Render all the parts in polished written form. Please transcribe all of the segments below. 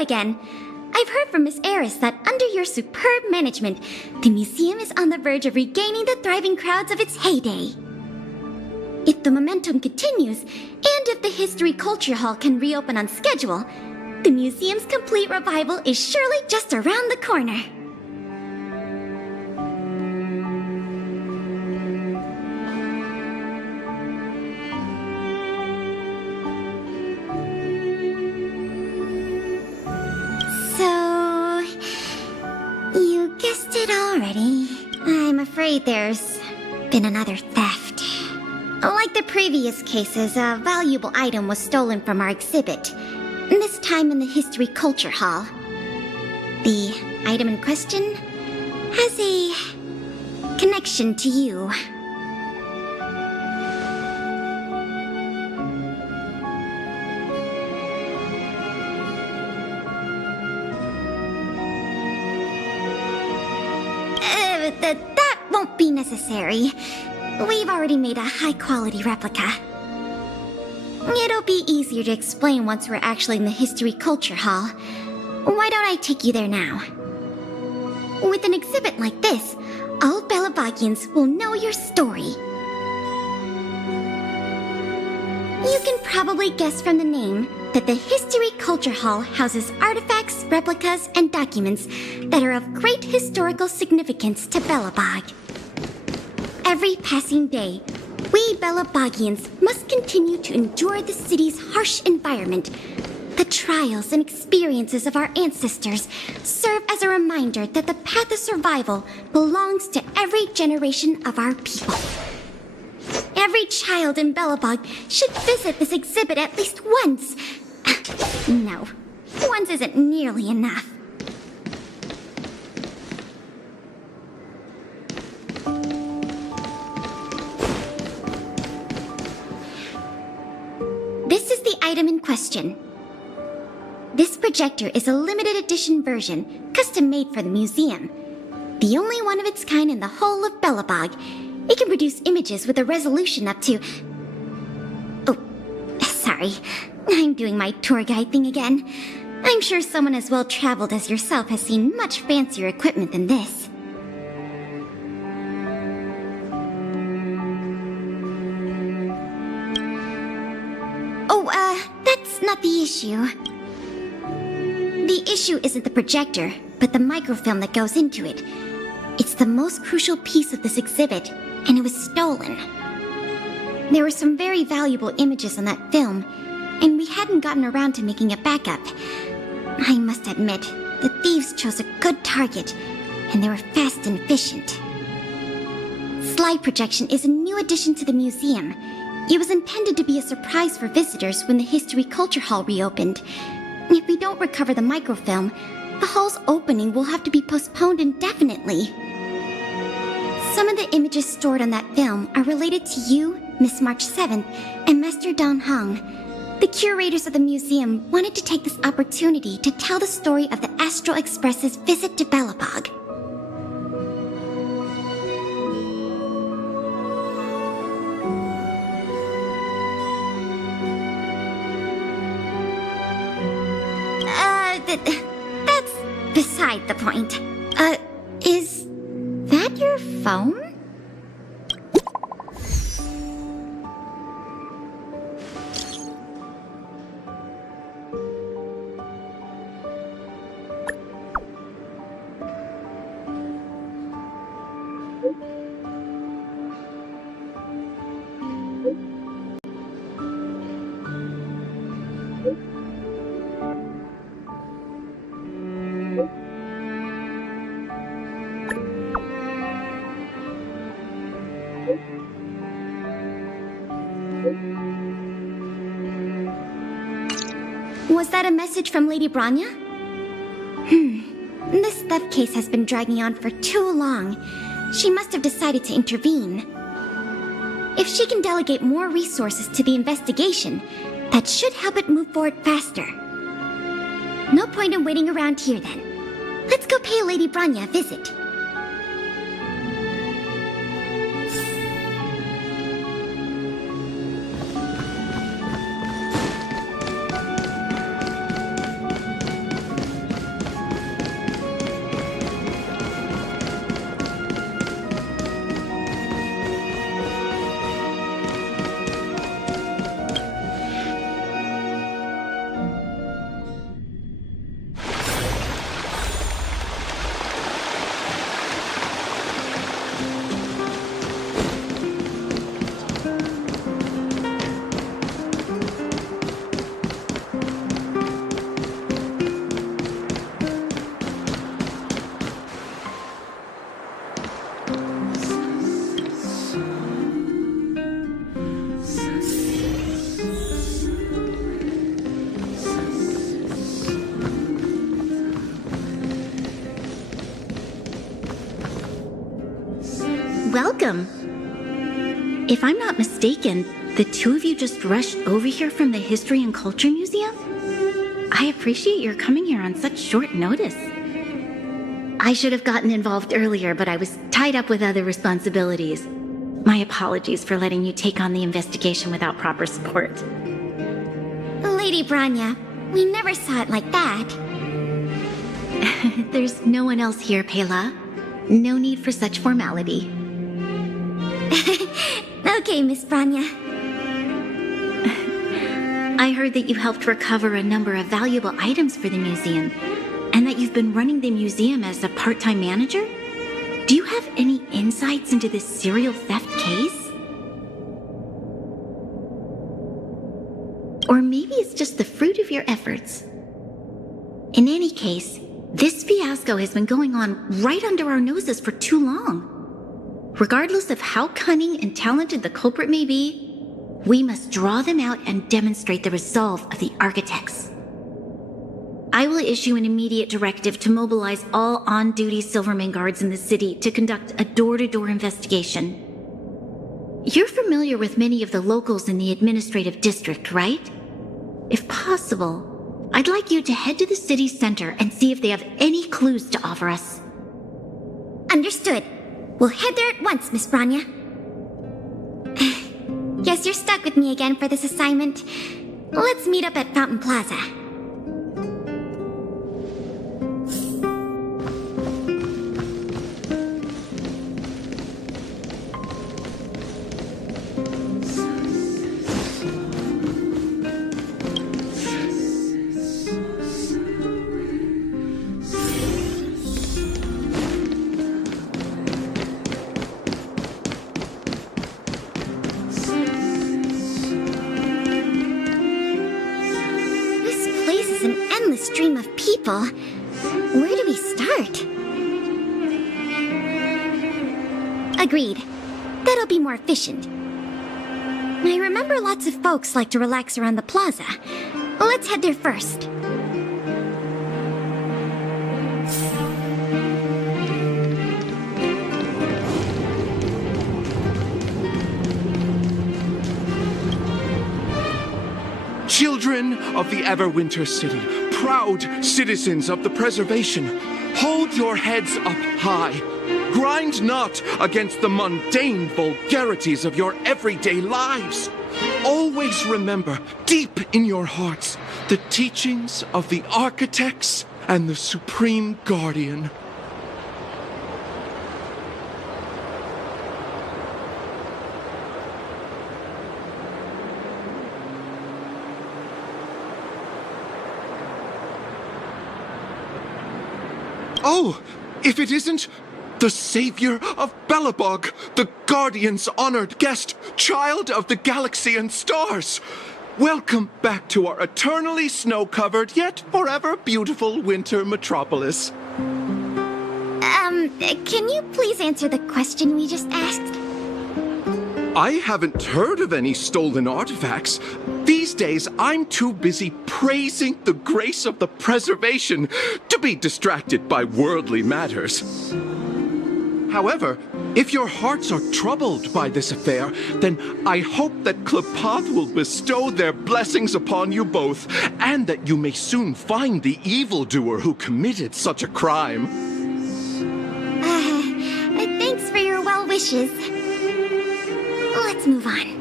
Again. I've heard from Miss Eris that under your superb management, the museum is on the verge of regaining the thriving crowds of its heyday. If the momentum continues, and if the History Culture Hall can reopen on schedule, the museum's complete revival is surely just around the corner. I'm afraid there's been another theft. Like the previous cases, a valuable item was stolen from our exhibit, this time in the History Culture Hall. The item in question has a connection to you. That won't be necessary. We've already made a high-quality replica. It'll be easier to explain once we're actually in the History Culture Hall. Why don't I take you there now? With an exhibit like this, all Belabagians will know your story. You can probably guess from the name that the History Culture Hall houses artifacts, replicas, and documents that are of great historical significance to Belobog. Every passing day, we Belabagians must continue to endure the city's harsh environment. The trials and experiences of our ancestors serve as a reminder that the path of survival belongs to every generation of our people. Every child in Belobog should visit this exhibit at least once. No, once isn't nearly enough. This is the item in question. This projector is a limited edition version, custom made for the museum. The only one of its kind in the whole of Belobog. It can produce images with a resolution up to... Oh, sorry. I'm doing my tour guide thing again. I'm sure someone as well-traveled as yourself has seen much fancier equipment than this. Oh, that's not the issue. The issue isn't the projector, but the microfilm that goes into it. It's the most crucial piece of this exhibit, and it was stolen. There were some very valuable images on that film, and we hadn't gotten around to making a backup. I must admit, the thieves chose a good target, and they were fast and efficient. Slide projection is a new addition to the museum. It was intended to be a surprise for visitors when the History Culture Hall reopened. If we don't recover the microfilm, the hall's opening will have to be postponed indefinitely. Some of the images stored on that film are related to you, Miss March 7th, and Master Don Heng. The curators of the museum wanted to take this opportunity to tell the story of the Astral Express's visit to Belobog. That's beside the point. Is that your phone? Was that a message from Lady Branya? This theft case has been dragging on for too long. She must have decided to intervene. If she can delegate more resources to the investigation, that should help it move forward faster. No point in waiting around here then. Let's go pay Lady Branya a visit. Welcome. If I'm not mistaken, the two of you just rushed over here from the History and Culture Museum? I appreciate your coming here on such short notice. I should have gotten involved earlier, but I was tied up with other responsibilities. My apologies for letting you take on the investigation without proper support. Lady Branya, we never saw it like that. There's no one else here, Pela. No need for such formality. Okay, Miss Branya. I heard that you helped recover a number of valuable items for the museum, and that you've been running the museum as a part-time manager? Do you have any insights into this serial theft case? Or maybe it's just the fruit of your efforts. In any case, this fiasco has been going on right under our noses for too long. Regardless of how cunning and talented the culprit may be, we must draw them out and demonstrate the resolve of the architects. I will issue an immediate directive to mobilize all on-duty Silverman guards in the city to conduct a door-to-door investigation. You're familiar with many of the locals in the administrative district, right? If possible, I'd like you to head to the city center and see if they have any clues to offer us. Understood. We'll head there at once, Miss Branya. Guess you're stuck with me again for this assignment. Let's meet up at Fountain Plaza. Stream of people. Where do we start? Agreed. That'll be more efficient. I remember lots of folks like to relax around the plaza. Let's head there first. Children of the Everwinter City, proud citizens of the preservation, hold your heads up high. Grind not against the mundane vulgarities of your everyday lives. Always remember, deep in your hearts, the teachings of the architects and the Supreme Guardian. Oh, if it isn't the savior of Belobog, the Guardian's honored guest, child of the galaxy and stars. Welcome back to our eternally snow-covered yet forever beautiful winter metropolis. Can you please answer the question we just asked? I haven't heard of any stolen artifacts. These days, I'm too busy praising the grace of the preservation to be distracted by worldly matters. However, if your hearts are troubled by this affair, then I hope that Klepath will bestow their blessings upon you both, and that you may soon find the evildoer who committed such a crime. Thanks for your well wishes. Let's move on.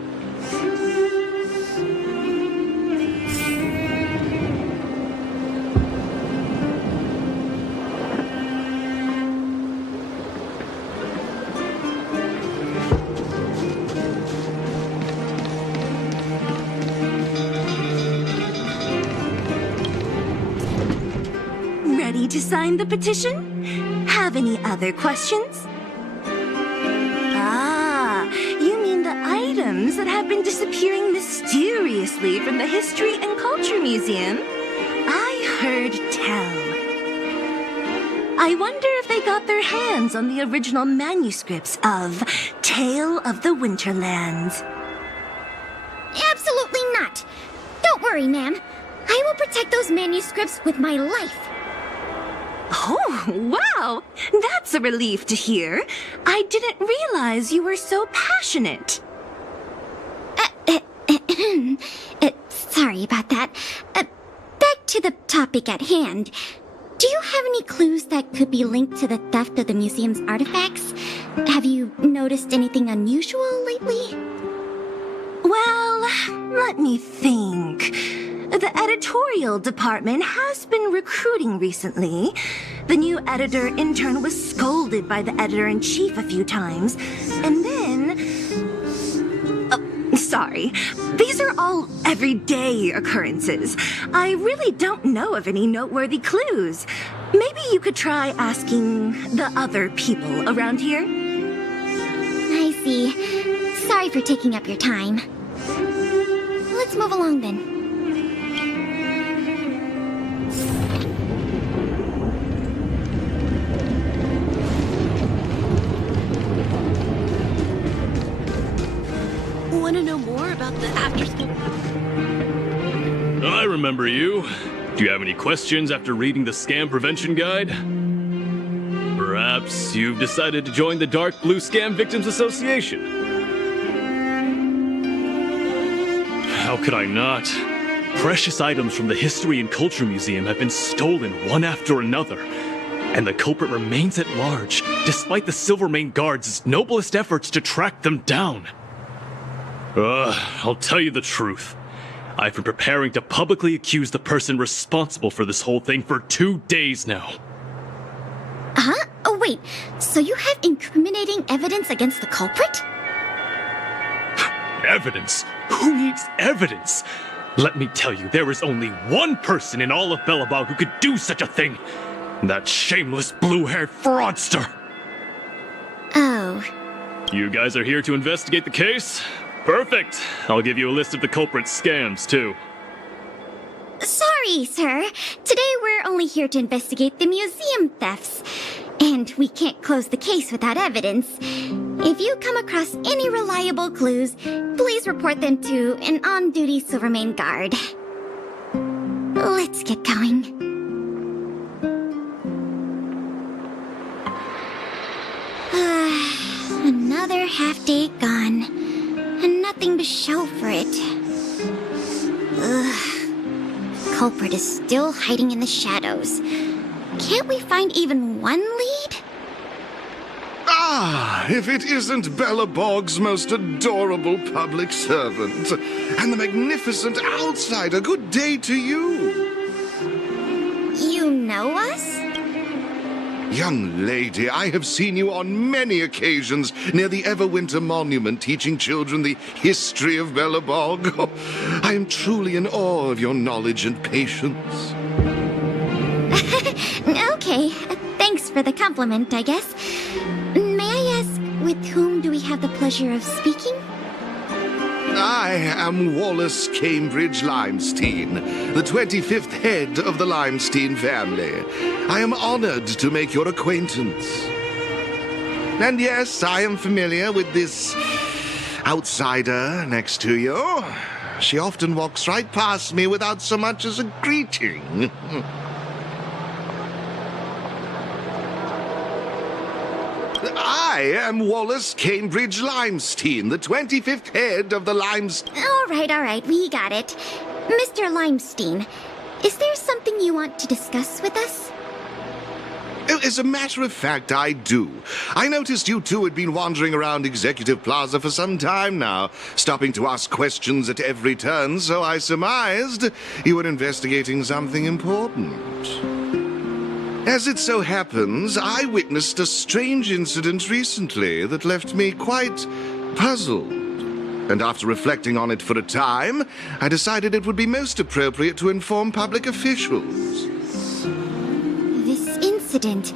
Ready to sign the petition? Have any other questions? Items that have been disappearing mysteriously from the History and Culture Museum. I heard tell. I wonder if they got their hands on the original manuscripts of Tale of the Winterlands. Absolutely not. Don't worry, ma'am. I will protect those manuscripts with my life. Oh, wow! That's a relief to hear. I didn't realize you were so passionate. Sorry about that. Back to the topic at hand. Do you have any clues that could be linked to the theft of the museum's artifacts? Have you noticed anything unusual lately? Well, let me think. The editorial department has been recruiting recently. The new editor-intern was scolded by the editor-in-chief a few times, and then... Sorry, these are all everyday occurrences. I really don't know of any noteworthy clues. Maybe you could try asking the other people around here? I see. Sorry for taking up your time. Let's move along then. Want to know more about the after-school? I remember you. Do you have any questions after reading the Scam Prevention Guide? Perhaps you've decided to join the Dark Blue Scam Victims Association? How could I not? Precious items from the History and Culture Museum have been stolen one after another, and the culprit remains at large, despite the Silvermane Guards' noblest efforts to track them down. I'll tell you the truth. I've been preparing to publicly accuse the person responsible for this whole thing for 2 days now. Huh? Oh, wait. So you have incriminating evidence against the culprit? Evidence? Who needs evidence? Let me tell you, there is only one person in all of Belobog who could do such a thing. That shameless blue-haired fraudster. Oh. You guys are here to investigate the case? Perfect. I'll give you a list of the culprit's scams, too. Sorry, sir. Today we're only here to investigate the museum thefts. And we can't close the case without evidence. If you come across any reliable clues, please report them to an on-duty Silvermane guard. Let's get going. Another half-day gone. And nothing to show for it. Culprit is still hiding in the shadows. Can't we find even one lead? Ah, if it isn't Belobog's most adorable public servant and the magnificent outsider, good day to you. You know us? Young lady, I have seen you on many occasions near the Everwinter Monument teaching children the history of Belobog. Oh, I am truly in awe of your knowledge and patience. Okay, thanks for the compliment, I guess. May I ask, with whom do we have the pleasure of speaking? I am Wallace Cambridge Limestein, the 25th head of the Limestein family. I am honored to make your acquaintance. And yes, I am familiar with this outsider next to you. She often walks right past me without so much as a greeting. I am Wallace Cambridge Limestein, the 25th head of the Limestein... All right, we got it. Mr. Limestein, is there something you want to discuss with us? As a matter of fact, I do. I noticed you two had been wandering around Executive Plaza for some time now, stopping to ask questions at every turn, so I surmised you were investigating something important. As it so happens, I witnessed a strange incident recently that left me quite puzzled. And after reflecting on it for a time, I decided it would be most appropriate to inform public officials. This incident,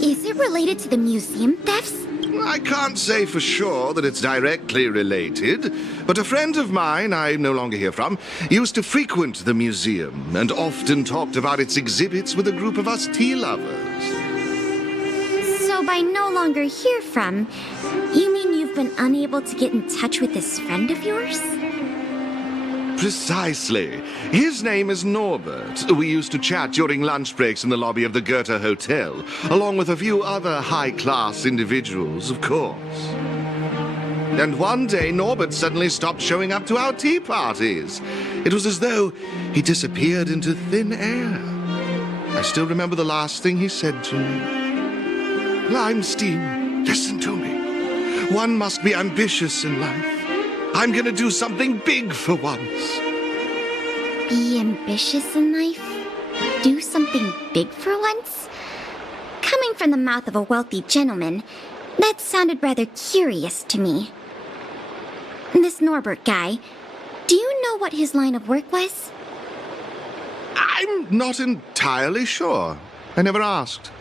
is it related to the museum thefts? I can't say for sure that it's directly related, but a friend of mine I no longer hear from used to frequent the museum and often talked about its exhibits with a group of us tea lovers. So by no longer hear from, you mean you've been unable to get in touch with this friend of yours? Precisely. His name is Norbert. We used to chat during lunch breaks in the lobby of the Goethe Hotel, along with a few other high-class individuals, of course. And one day, Norbert suddenly stopped showing up to our tea parties. It was as though he disappeared into thin air. I still remember the last thing he said to me. Limestein, listen to me. One must be ambitious in life. I'm gonna do something big for once. Be ambitious in life? Do something big for once? Coming from the mouth of a wealthy gentleman, that sounded rather curious to me. This Norbert guy, do you know what his line of work was? I'm not entirely sure. I never asked.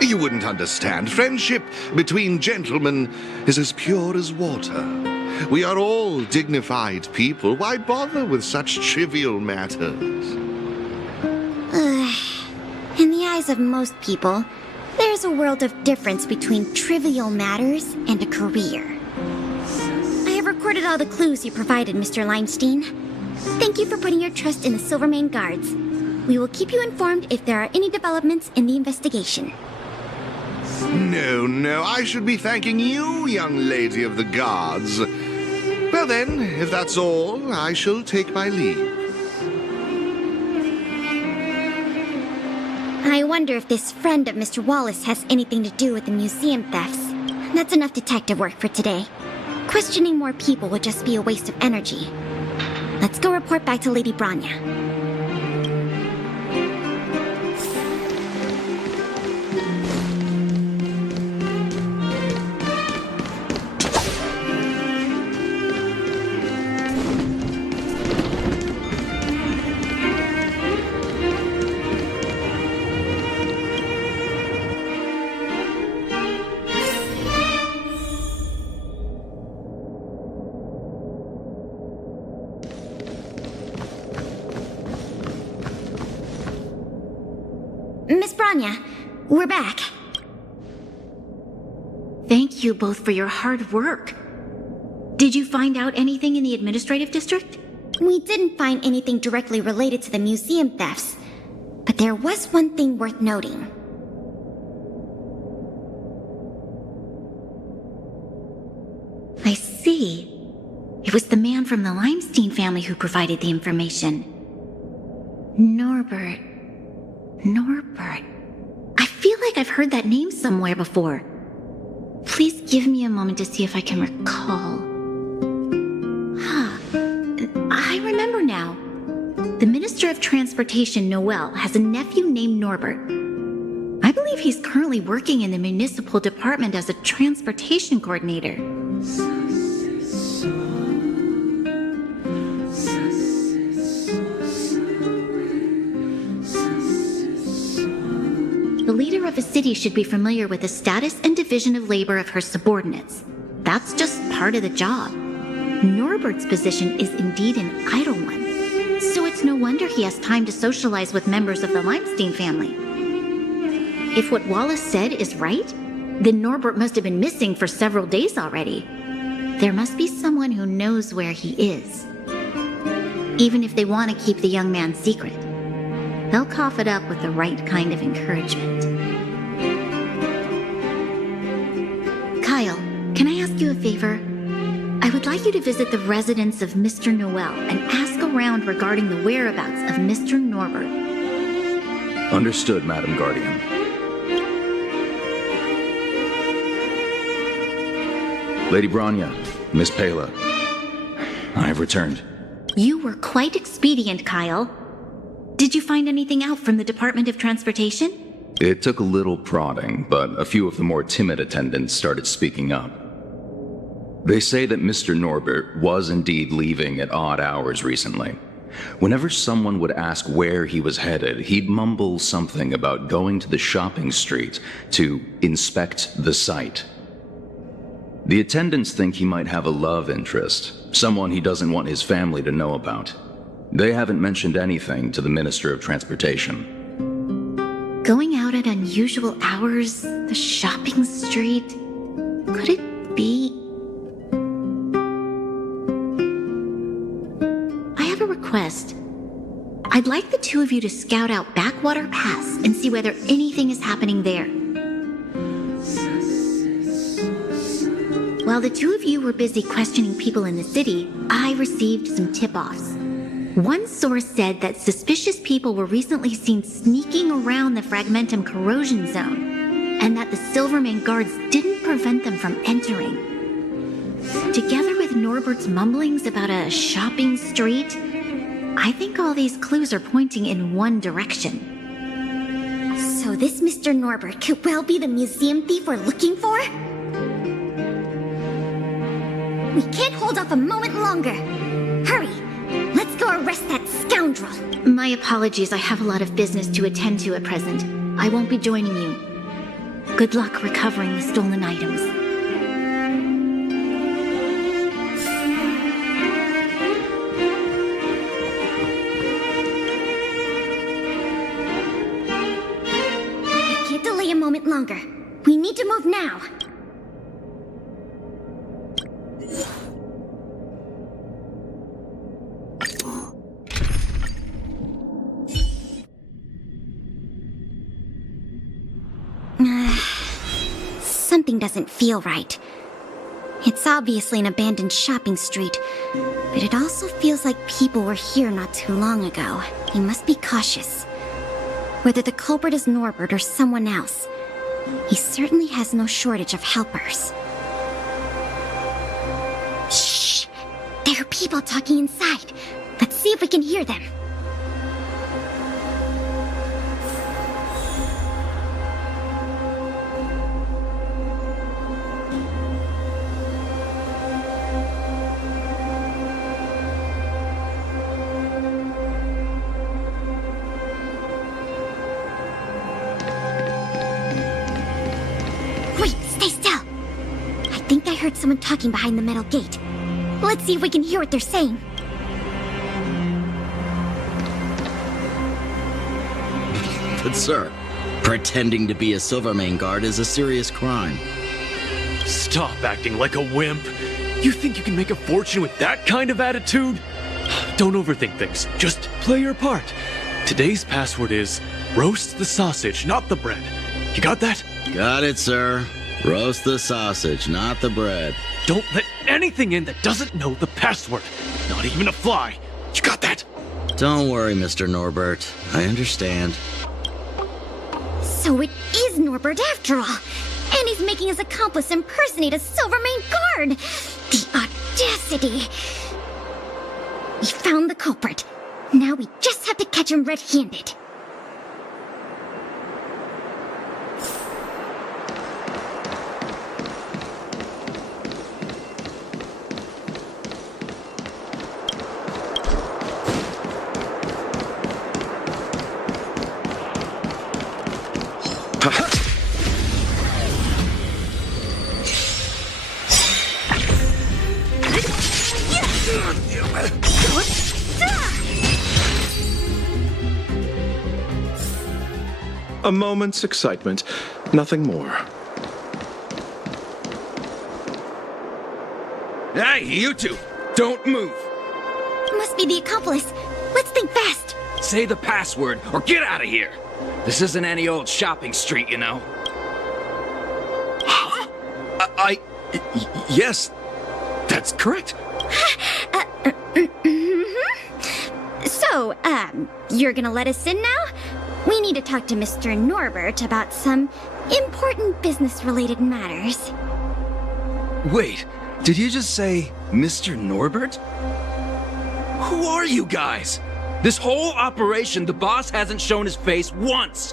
You wouldn't understand. Friendship between gentlemen is as pure as water. We are all dignified people. Why bother with such trivial matters? In the eyes of most people, there's a world of difference between trivial matters and a career. I have recorded all the clues you provided, Mr. Limestein. Thank you for putting your trust in the Silvermane Guards. We will keep you informed if there are any developments in the investigation. No, I should be thanking you, young lady of the guards. Well then, if that's all, I shall take my leave. I wonder if this friend of Mr. Wallace has anything to do with the museum thefts. That's enough detective work for today. Questioning more people would just be a waste of energy. Let's go report back to Lady Branya. Miss Branya, we're back. Thank you both for your hard work. Did you find out anything in the administrative district? We didn't find anything directly related to the museum thefts, but there was one thing worth noting. I see. It was the man from the Limestein family who provided the information. Norbert. I feel like I've heard that name somewhere before. Please give me a moment to see if I can recall. I remember now. The Minister of Transportation, Noel, has a nephew named Norbert. I believe he's currently working in the municipal department as a transportation coordinator. The leader of a city should be familiar with the status and division of labor of her subordinates. That's just part of the job. Norbert's position is indeed an idle one, so it's no wonder wonder he has time to socialize with members of the Limestein family. If what Wallace said is right, then Norbert must have been missing for several days already. There must be someone who knows where he is. Even if they want to keep the young man secret, they'll cough it up with the right kind of encouragement. Kyle, can I ask you a favor? I would like you to visit the residence of Mr. Noel and ask around regarding the whereabouts of Mr. Norbert. Understood, Madam Guardian. Lady Bronya, Miss Pela, I have returned. You were quite expedient, Kyle. Did you find anything out from the Department of Transportation? It took a little prodding, but a few of the more timid attendants started speaking up. They say that Mr. Norbert was indeed leaving at odd hours recently. Whenever someone would ask where he was headed, he'd mumble something about going to the shopping street to inspect the site. The attendants think he might have a love interest, someone he doesn't want his family to know about. They haven't mentioned anything to the Minister of Transportation. Going out at unusual hours, the shopping street, could it be? I have a request. I'd like the two of you to scout out Backwater Pass and see whether anything is happening there. While the two of you were busy questioning people in the city, I received some tip-offs. One source said that suspicious people were recently seen sneaking around the Fragmentum corrosion zone, and that the Silvermane guards didn't prevent them from entering. Together with Norbert's mumblings about a shopping street, I think all these clues are pointing in one direction. So this Mr. Norbert could well be the museum thief we're looking for? We can't hold off a moment longer. Hurry! Let's go arrest that scoundrel! My apologies, I have a lot of business to attend to at present. I won't be joining you. Good luck recovering the stolen items. I can't delay a moment longer. We need to move now. Something doesn't feel right. It's obviously an abandoned shopping street, but it also feels like people were here not too long ago. We must be cautious. Whether the culprit is Norbert or someone else, he certainly has no shortage of helpers. Shh! There are people talking inside. Let's see if we can hear them. I heard someone talking behind the metal gate. Let's see if we can hear what they're saying. But sir, pretending to be a Silvermane guard is a serious crime. Stop acting like a wimp. You think you can make a fortune with that kind of attitude? Don't overthink things. Just play your part. Today's password is roast the sausage, not the bread. You got that? Got it, sir. Roast the sausage, not the bread. Don't let anything in that doesn't know the password. Not even a fly. You got that? Don't worry, Mr. Norbert. I understand. So it is Norbert after all. And he's making his accomplice impersonate a Silvermane guard. The audacity. We found the culprit. Now we just have to catch him red-handed. A moment's excitement, nothing more. Hey, you two! Don't move! Must be the accomplice. Let's think fast. Say the password or get out of here! This isn't any old shopping street, you know. Yes, that's correct. So, you're gonna let us in now? We need to talk to Mr. Norbert about some important business-related matters. Wait, did you just say Mr. Norbert? Who are you guys? This whole operation, the boss hasn't shown his face once.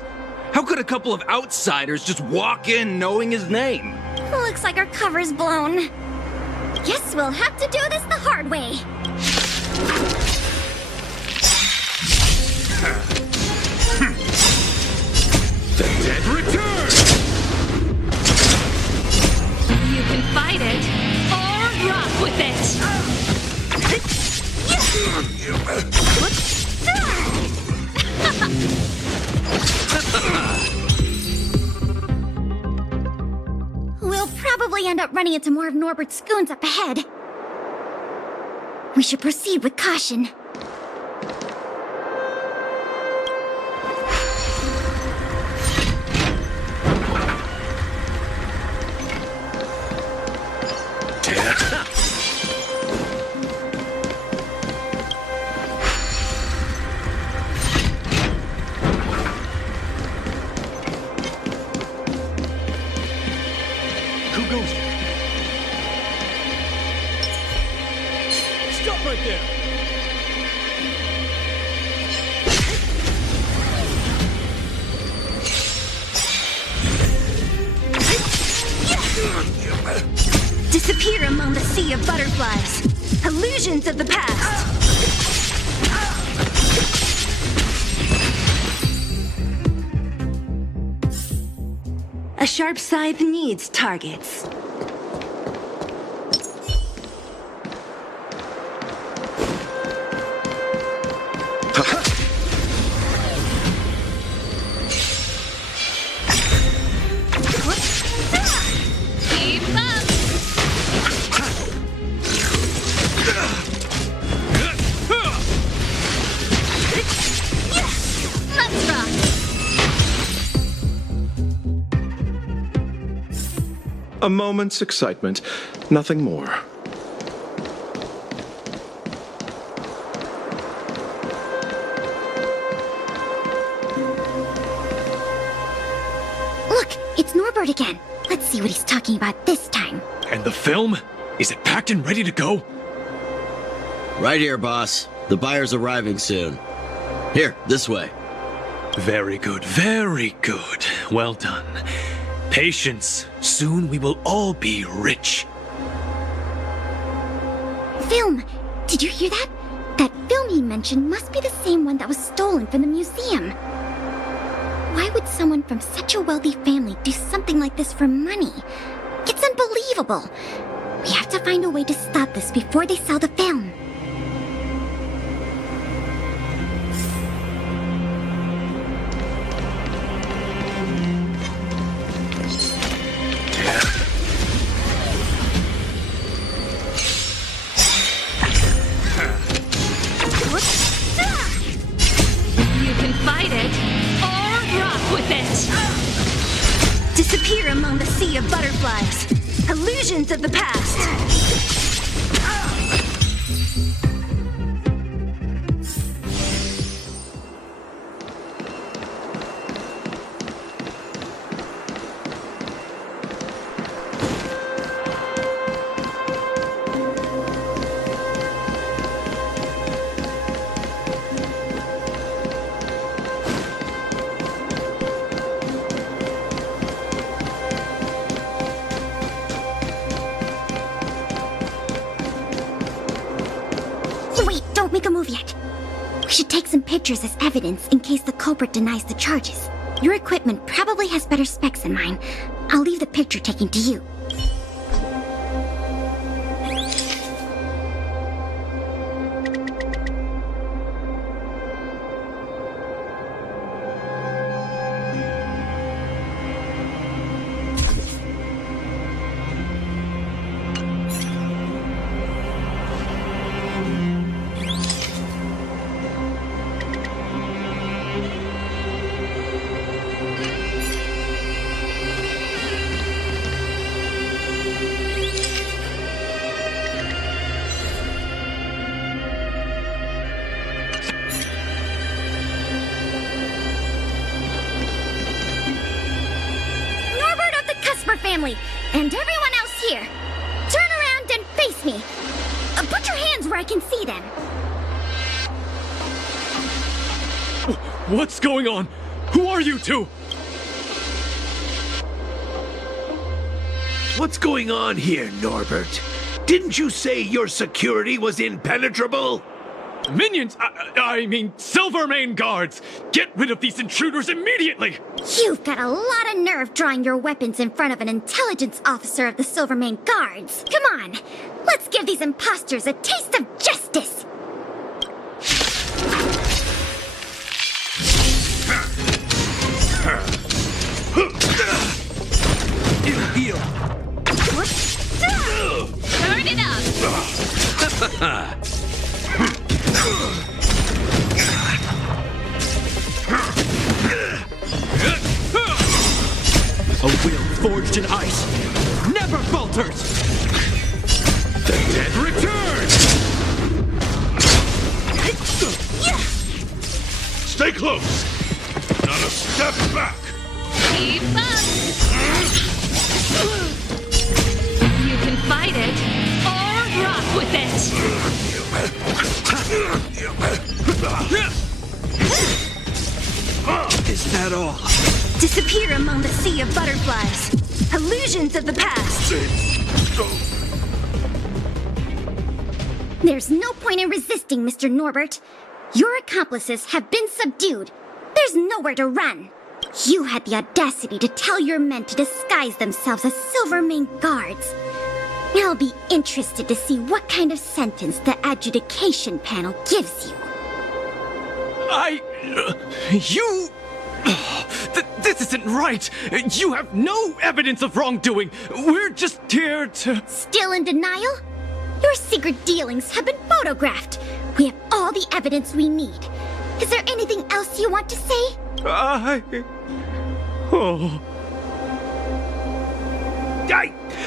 How could a couple of outsiders just walk in knowing his name? Looks like our cover's blown. Guess we'll have to do this the hard way. The dead return! You can fight it, or rock with it! We'll probably end up running into more of Norbert's goons up ahead. We should proceed with caution. Who goes there? Stop right there! Disappear among the sea of butterflies. Illusions of the past. A sharp scythe needs targets. Keep up! Let's rock! A moment's excitement, nothing more. Look, it's Norbert again. Let's see what he's talking about this time. And the film? Is it packed and ready to go? Right here, boss. The buyer's arriving soon. Here, this way. Very good, very good. Well done. Patience. Soon we will all be rich. Film! Did you hear that? That film he mentioned must be the same one that was stolen from the museum. Why would someone from such a wealthy family do something like this for money? It's unbelievable. We have to find a way to stop this before they sell the film. You can fight it, or rock with it! Disappear among the sea of butterflies. Illusions of the past. Wait, don't make a move yet. We should take some pictures as evidence in case the culprit denies the charges. Your equipment probably has better specs than mine. I'll leave the picture taking to you. family, and everyone else here. Turn around and face me. Put your hands where I can see them. What's going on? Who are you two? What's going on here, Norbert? Didn't you say your security was impenetrable? Minions! I mean, Silvermane guards! Get rid of these intruders immediately! You've got a lot of nerve drawing your weapons in front of an intelligence officer of the Silvermane Guards. Come on, let's give these imposters a taste of justice! Turn it up! A will forged in ice never falters! The dead return! Stay close! Not a step back! Keep up! You can fight it, or rock with it! Is that all? Disappear among the sea of butterflies. Illusions of the past. There's no point in resisting, Mr. Norbert. Your accomplices have been subdued. There's nowhere to run. You had the audacity to tell your men to disguise themselves as Silvermane Guards. I'll be interested to see what kind of sentence the adjudication panel gives you. This isn't right! You have no evidence of wrongdoing! We're just here to... Still in denial? Your secret dealings have been photographed. We have all the evidence we need. Is there anything else you want to say?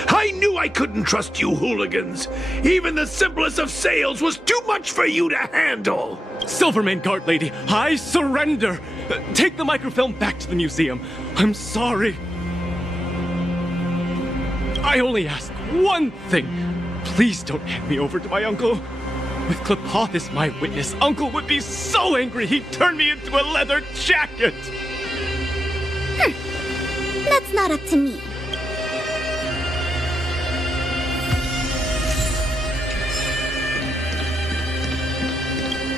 I knew I couldn't trust you hooligans. Even the simplest of sales was too much for you to handle. Silvermane Guard Lady, I surrender! Take the microfilm back to the museum. I'm sorry. I only ask one thing. Please don't hand me over to my uncle. With Klepoth as my witness, Uncle would be so angry he'd turn me into a leather jacket! That's not up to me.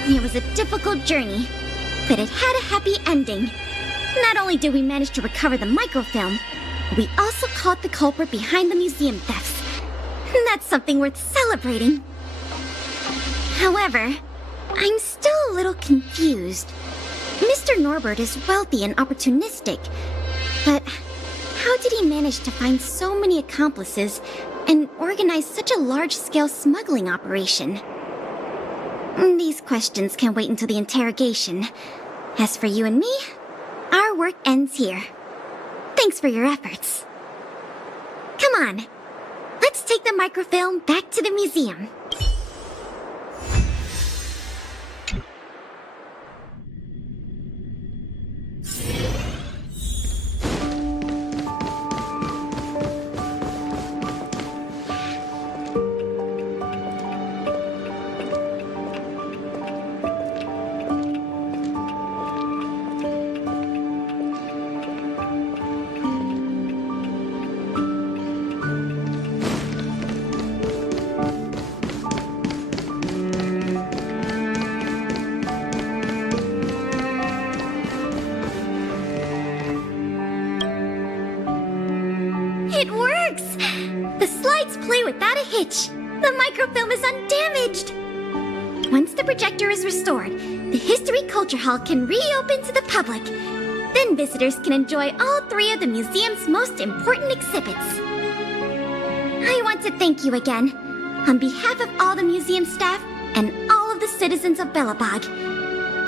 It was a difficult journey, but it had a happy ending. Not only did we manage to recover the microfilm, we also caught the culprit behind the museum thefts. That's something worth celebrating. However, I'm still a little confused. Mr. Norbert is wealthy and opportunistic, but how did he manage to find so many accomplices and organize such a large-scale smuggling operation? These questions can wait until the interrogation. As for you and me, our work ends here. Thanks for your efforts. Come on, let's take the microfilm back to the museum. It works! The slides play without a hitch. The microfilm is undamaged. Once the projector is restored, the History Culture Hall can reopen to the public. Then visitors can enjoy all three of the museum's most important exhibits. I want to thank you again, on behalf of all the museum staff and all of the citizens of Belobog.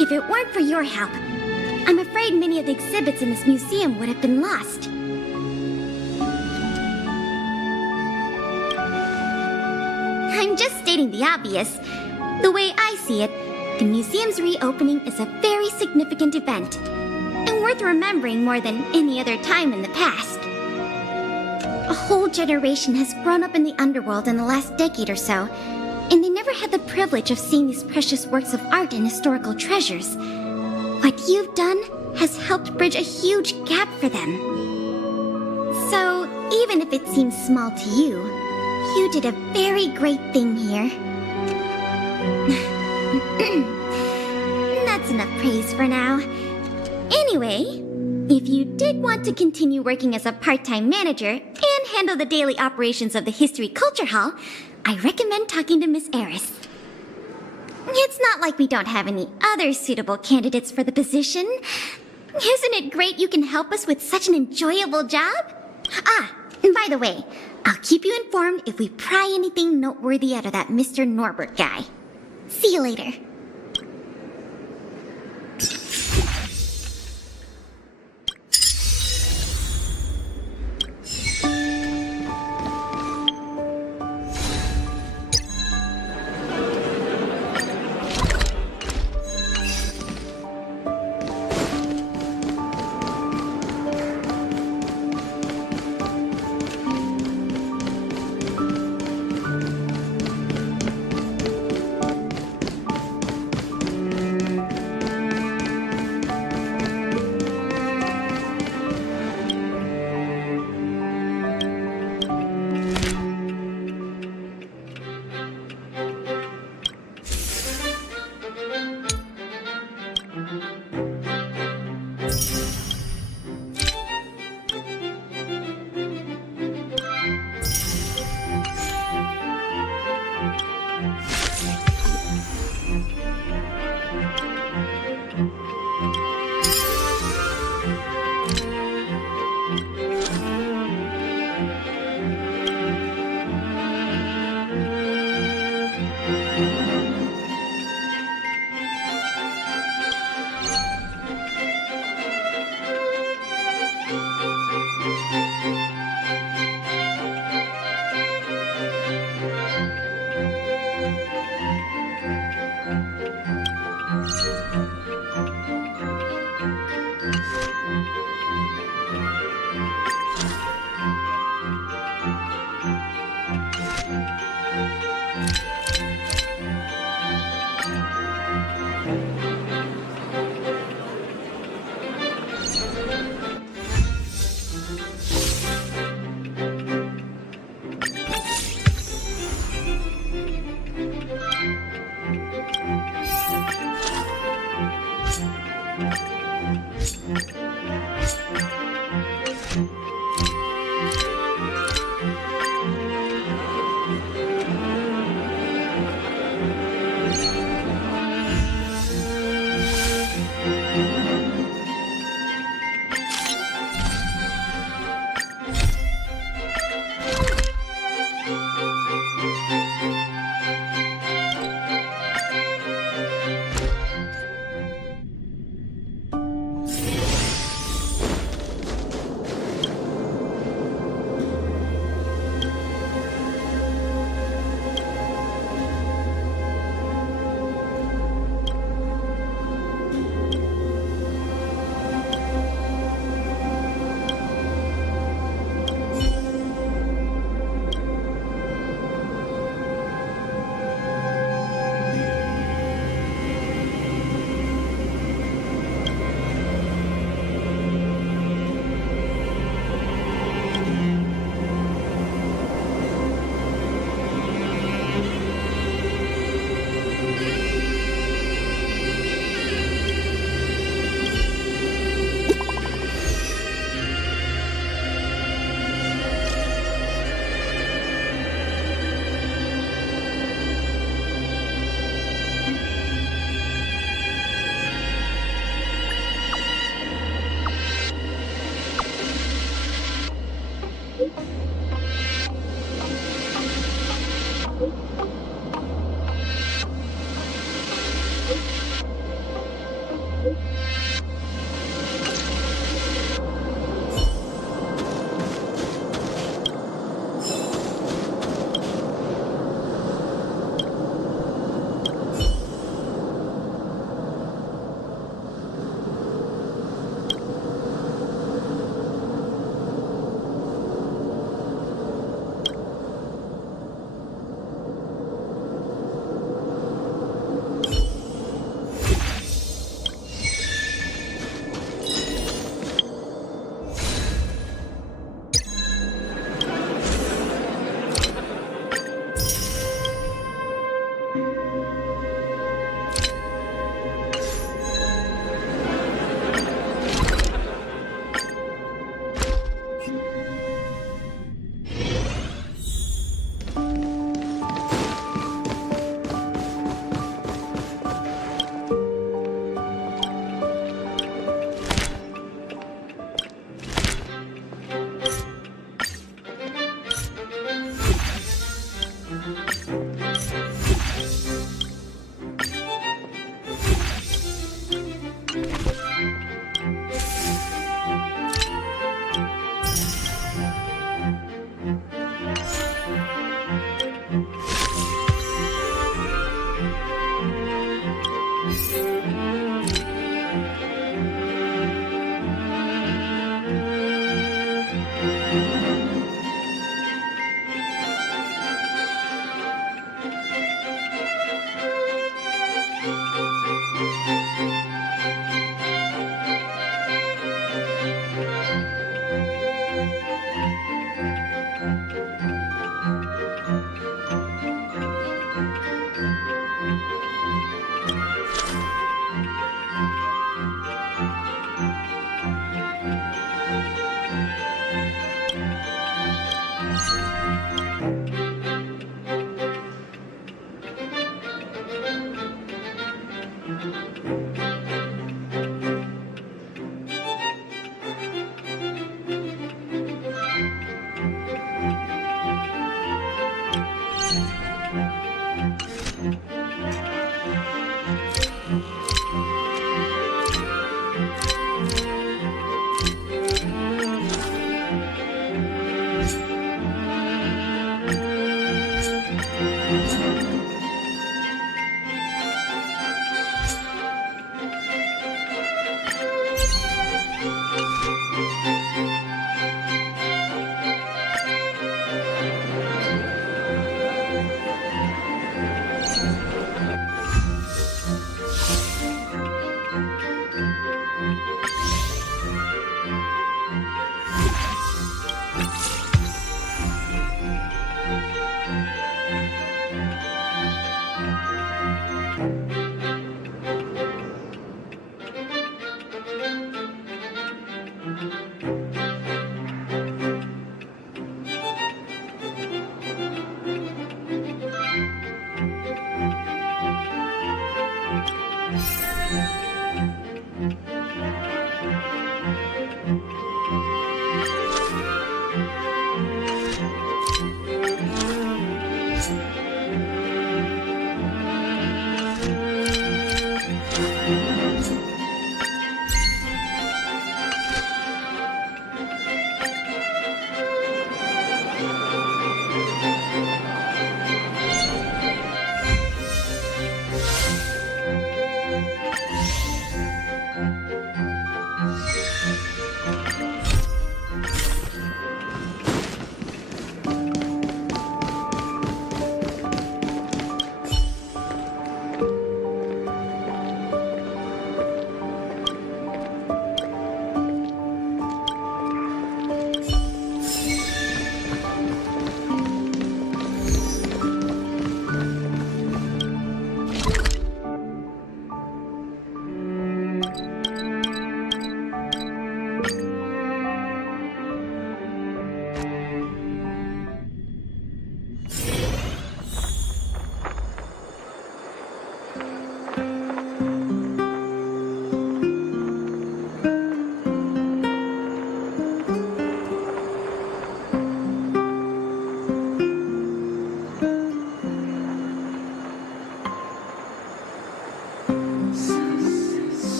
If it weren't for your help, I'm afraid many of the exhibits in this museum would have been lost. I'm just stating the obvious. The way I see it, the museum's reopening is a very significant event, and worth remembering more than any other time in the past. A whole generation has grown up in the underworld in the last decade or so, and they never had the privilege of seeing these precious works of art and historical treasures. What you've done has helped bridge a huge gap for them. So, even if it seems small to you, you did a very great thing here. That's enough praise for now. Anyway, if you did want to continue working as a part-time manager and handle the daily operations of the History Culture Hall, I recommend talking to Miss Eris. It's not like we don't have any other suitable candidates for the position. Isn't it great you can help us with such an enjoyable job? And by the way, I'll keep you informed if we pry anything noteworthy out of that Mr. Norbert guy. See you later.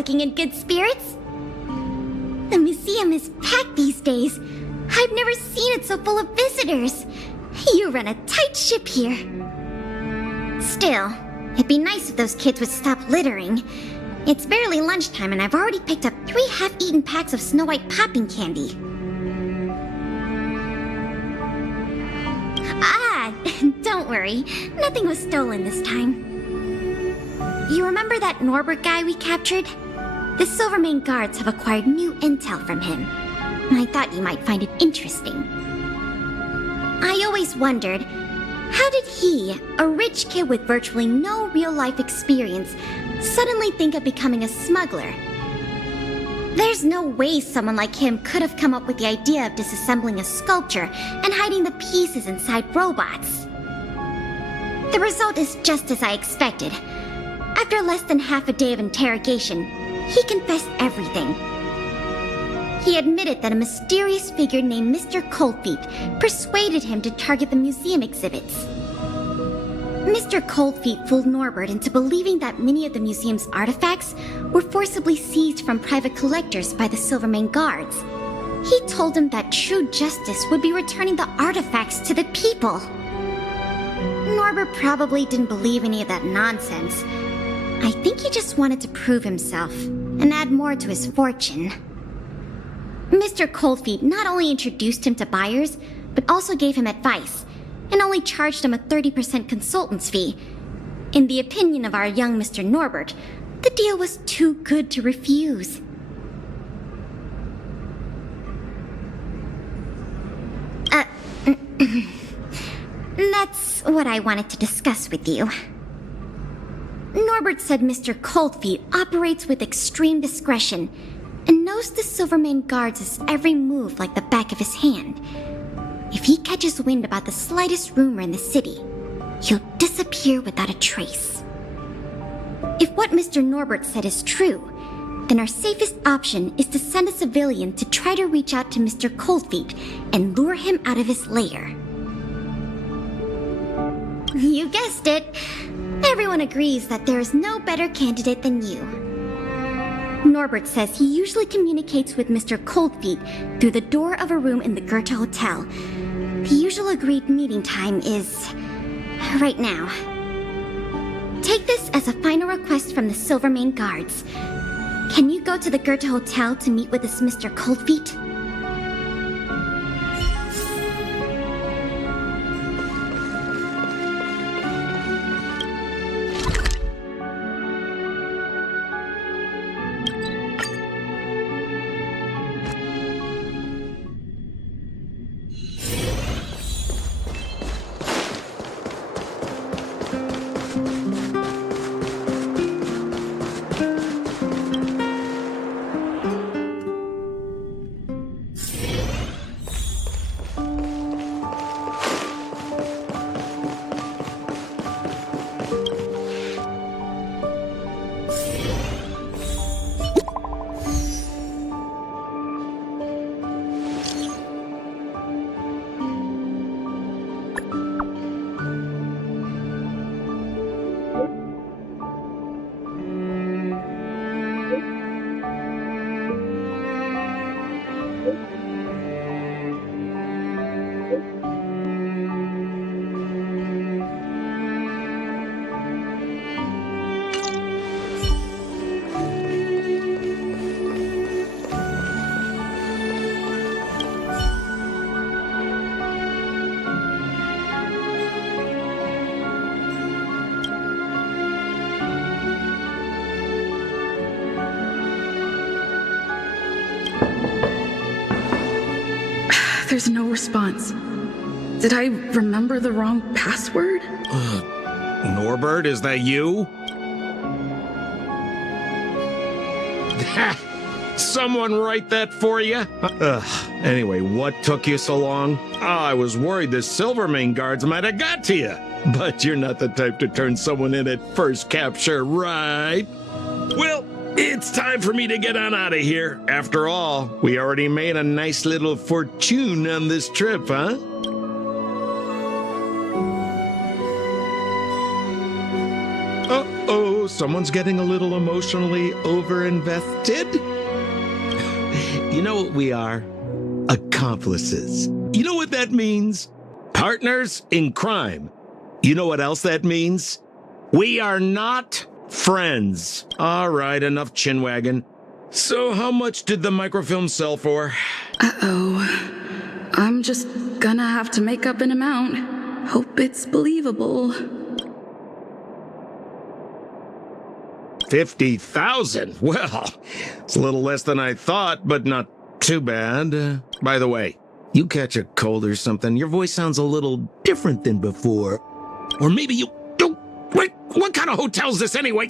looking in good spirits. The museum is packed these days. I've never seen it so full of visitors. You run a tight ship here. Still, it'd be nice if those kids would stop littering. It's barely lunchtime and I've already picked up 3 half-eaten packs of Snow White popping candy. Ah, don't worry. Nothing was stolen this time. You remember that Norbert guy we captured? The Silvermane guards have acquired new intel from him. I thought you might find it interesting. I always wondered, how did he, a rich kid with virtually no real-life experience, suddenly think of becoming a smuggler? There's no way someone like him could have come up with the idea of disassembling a sculpture and hiding the pieces inside robots. The result is just as I expected. After less than half a day of interrogation, he confessed everything. He admitted that a mysterious figure named Mr. Coldfeet persuaded him to target the museum exhibits. Mr. Coldfeet fooled Norbert into believing that many of the museum's artifacts were forcibly seized from private collectors by the Silvermane guards. He told him that true justice would be returning the artifacts to the people. Norbert probably didn't believe any of that nonsense. I think he just wanted to prove himself and add more to his fortune. Mr. Coldfeet not only introduced him to buyers, but also gave him advice, and only charged him a 30% consultant's fee. In the opinion of our young Mr. Norbert, the deal was too good to refuse. That's what I wanted to discuss with you. Norbert said Mr. Coldfeet operates with extreme discretion and knows the Silvermane guards' every move like the back of his hand. If he catches wind about the slightest rumor in the city, he'll disappear without a trace. If what Mr. Norbert said is true, then our safest option is to send a civilian to try to reach out to Mr. Coldfeet and lure him out of his lair. You guessed it. Everyone agrees that there is no better candidate than you. Norbert says he usually communicates with Mr. Coldfeet through the door of a room in the Goethe Hotel. The usual agreed meeting time is right now. Take this as a final request from the Silvermane guards. Can you go to the Goethe Hotel to meet with this Mr. Coldfeet? There's no response. Did I remember the wrong password? Norbert, is that you? Someone write that for you? Anyway, what took you so long? Oh, I was worried the Silvermane guards might have got to you. But you're not the type to turn someone in at first capture, right? Well, it's time for me to get on out of here. After all, we already made a nice little fortune on this trip, huh? Uh-oh, someone's getting a little emotionally overinvested. You know what we are? Accomplices. You know what that means? Partners in crime. You know what else that means? We are not friends. All right, enough chinwagging. So how much did the microfilm sell for? Uh-oh. I'm just gonna have to make up an amount. Hope it's believable. 50,000? Well, it's a little less than I thought, but not too bad. By the way, you catch a cold or something, your voice sounds a little different than before. Or maybe you... Wait, what kind of hotel's this anyway?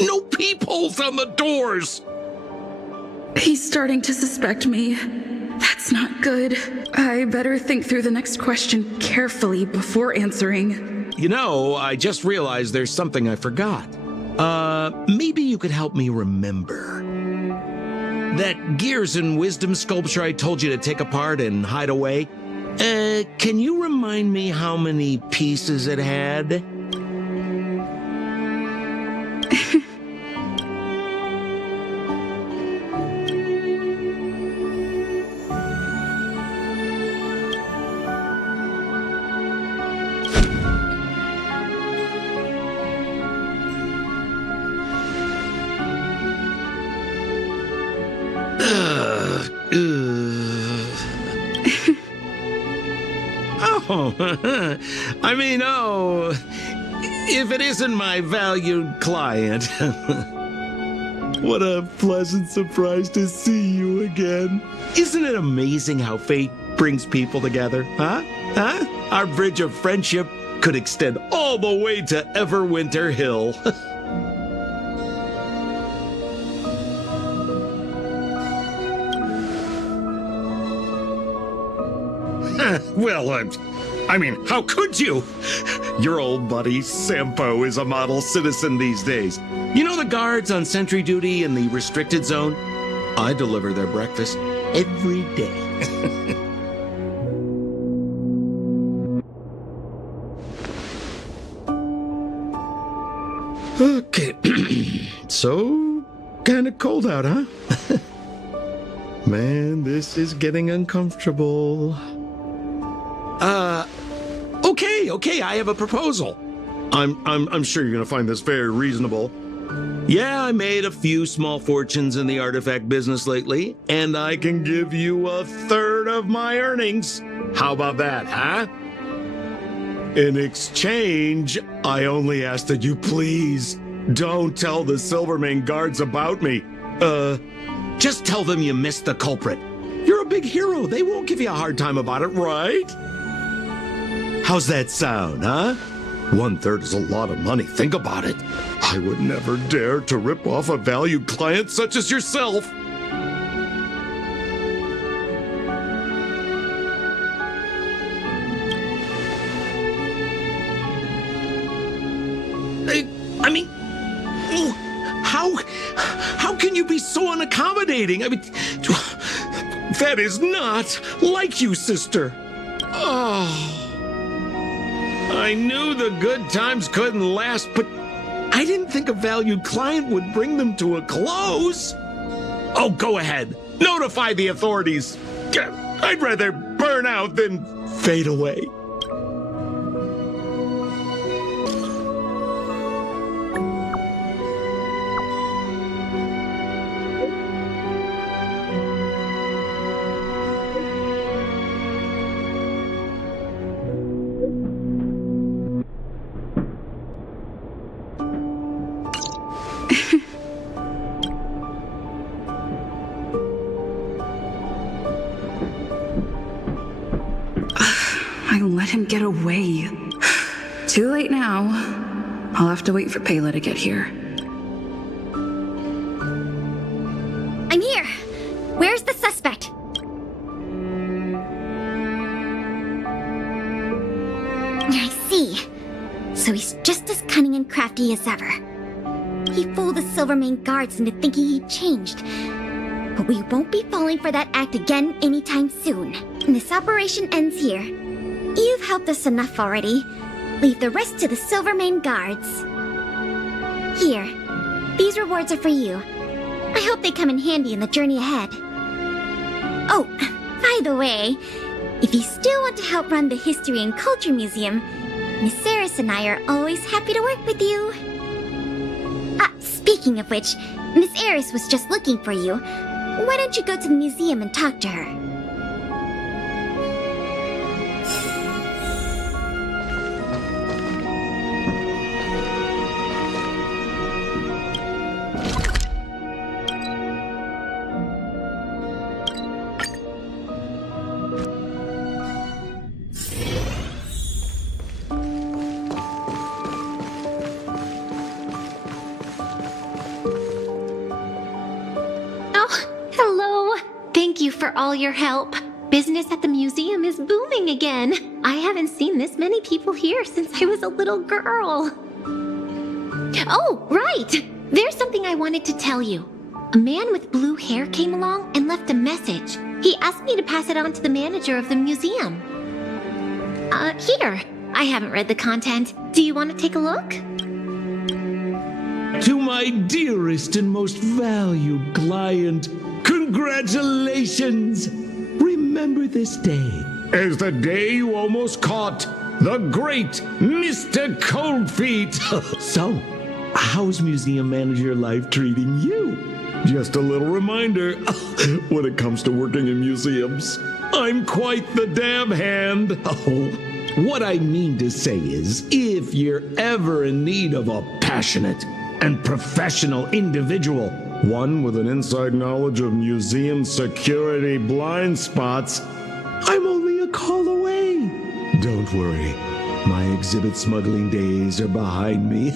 No peepholes on the doors! He's starting to suspect me. That's not good. I better think through the next question carefully before answering. You know, I just realized there's something I forgot. Maybe you could help me remember. That Gears and Wisdom sculpture I told you to take apart and hide away, can you remind me how many pieces it had? If it isn't my valued client. What a pleasant surprise to see you again. Isn't it amazing how fate brings people together, huh? Our bridge of friendship could extend all the way to Everwinter Hill. Well, I mean, how could you? Your old buddy Sampo is a model citizen these days. You know the guards on sentry duty in the restricted zone? I deliver their breakfast every day. Okay. So, kind of cold out, huh? Man, this is getting uncomfortable. Okay, I have a proposal. I'm sure you're gonna find this very reasonable. Yeah, I made a few small fortunes in the artifact business lately, and I can give you 1/3 of my earnings. How about that, huh? In exchange, I only ask that you please don't tell the Silvermane guards about me. Just tell them you missed the culprit. You're a big hero. They won't give you a hard time about it, right? How's that sound, huh? 1/3 is a lot of money. Think about it. I would never dare to rip off a valued client such as yourself. I mean, how can you be so unaccommodating? I mean, that is not like you, sister. Oh. I knew the good times couldn't last, but I didn't think a valued client would bring them to a close. Oh, go ahead. Notify the authorities. I'd rather burn out than fade away. Let him get away. Too late now. I'll have to wait for Pela to get here. I'm here. Where's the suspect? I see. So he's just as cunning and crafty as ever. He fooled the Silvermane guards into thinking he'd changed. But we won't be falling for that act again anytime soon. This operation ends here. You've helped us enough already. Leave the rest to the Silvermane guards. Here. These rewards are for you. I hope they come in handy in the journey ahead. Oh, by the way, if you still want to help run the History and Culture Museum, Miss Saris and I are always happy to work with you. Speaking of which, Miss Eris was just looking for you. Why don't you go to the museum and talk to her? For all your help. Business at the museum is booming again. I haven't seen this many people here since I was a little girl. Oh, right! There's something I wanted to tell you. A man with blue hair came along and left a message. He asked me to pass it on to the manager of the museum. Here. I haven't read the content. Do you want to take a look? To my dearest and most valued client, congratulations! Remember this day as the day you almost caught the great Mr. Coldfeet. So, how's museum manager life treating you? Just a little reminder, when it comes to working in museums, I'm quite the dab hand. Oh, what I mean to say is, if you're ever in need of a passionate and professional individual, one with an inside knowledge of museum security blind spots, I'm only a call away. Don't worry, my exhibit smuggling days are behind me.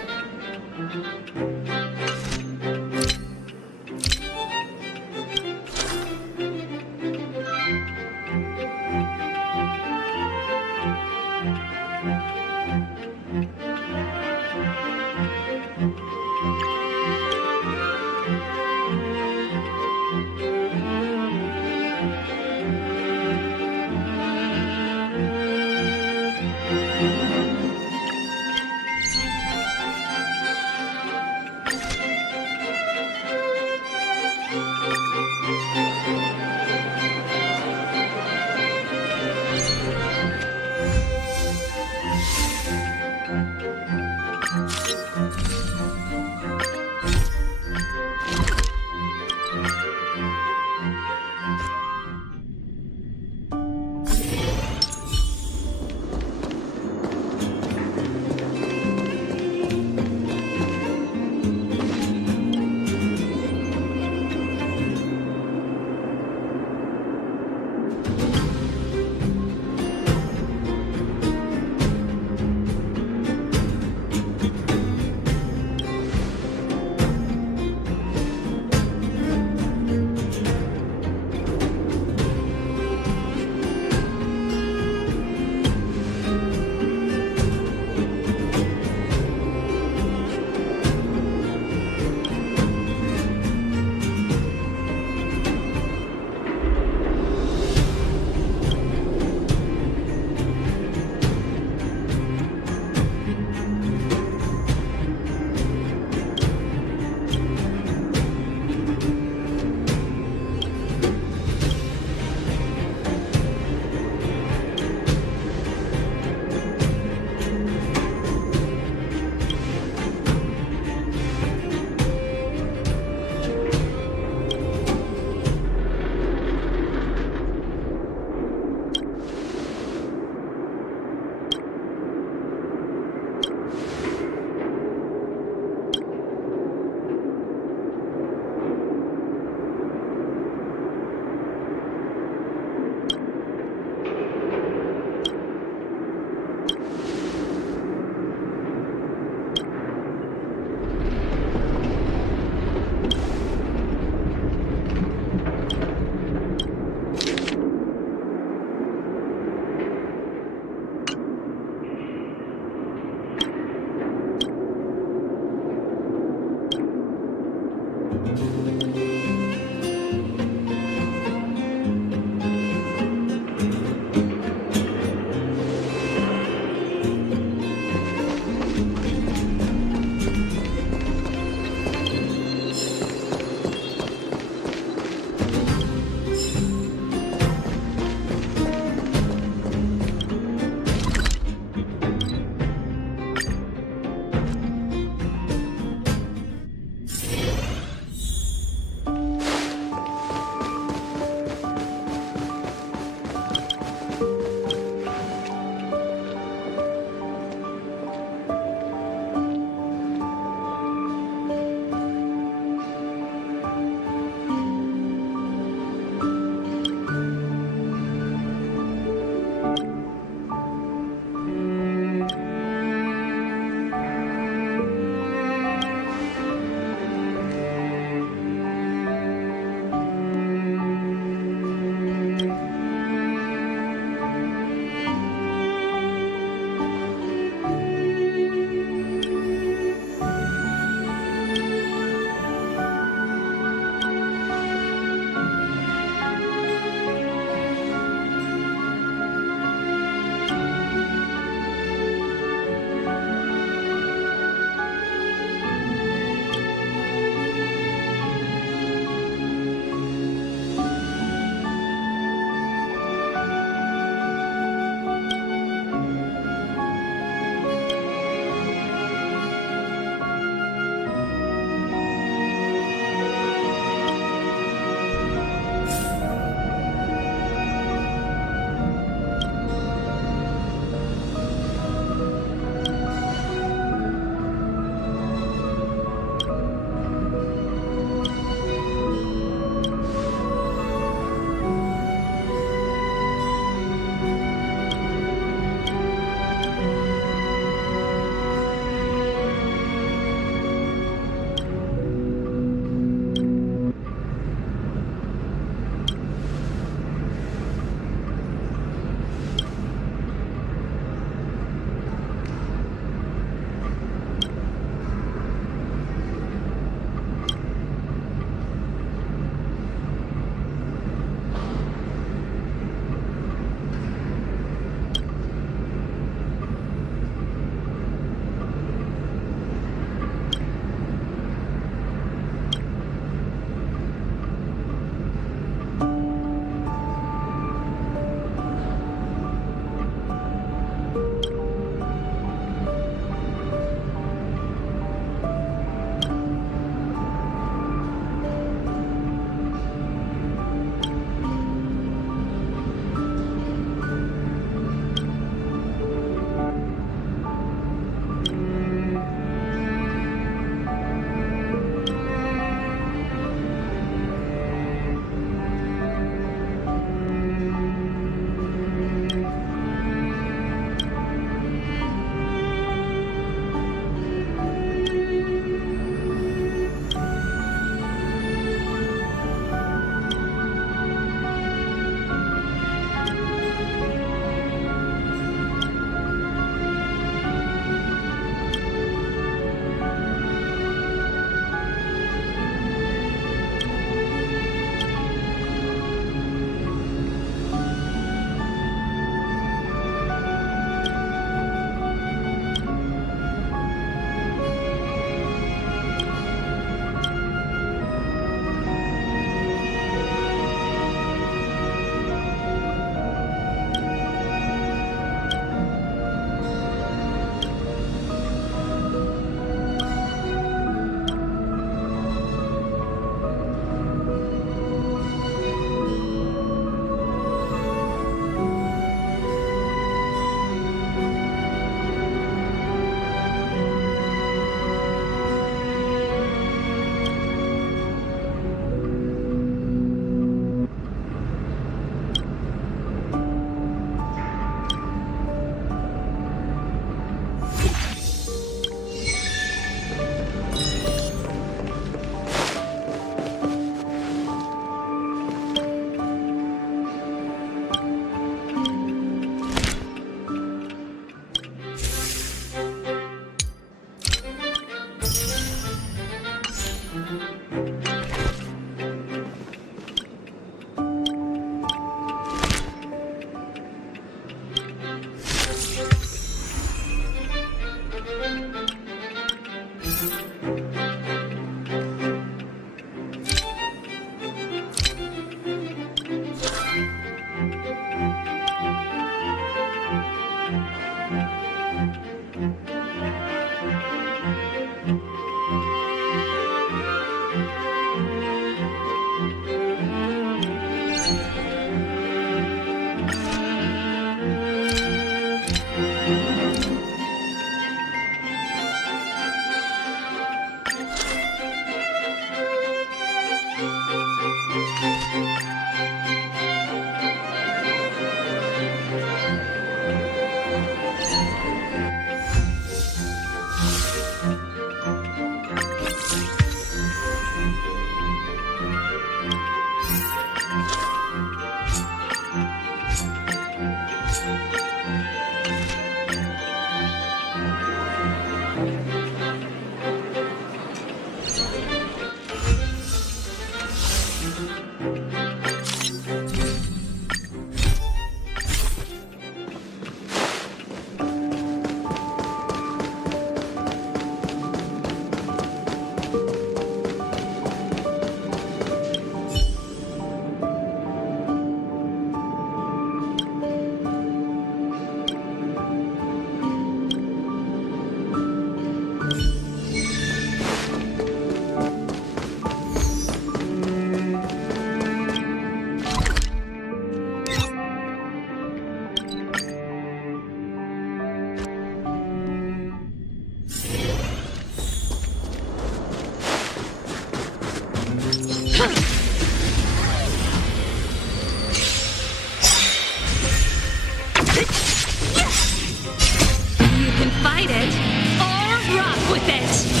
it.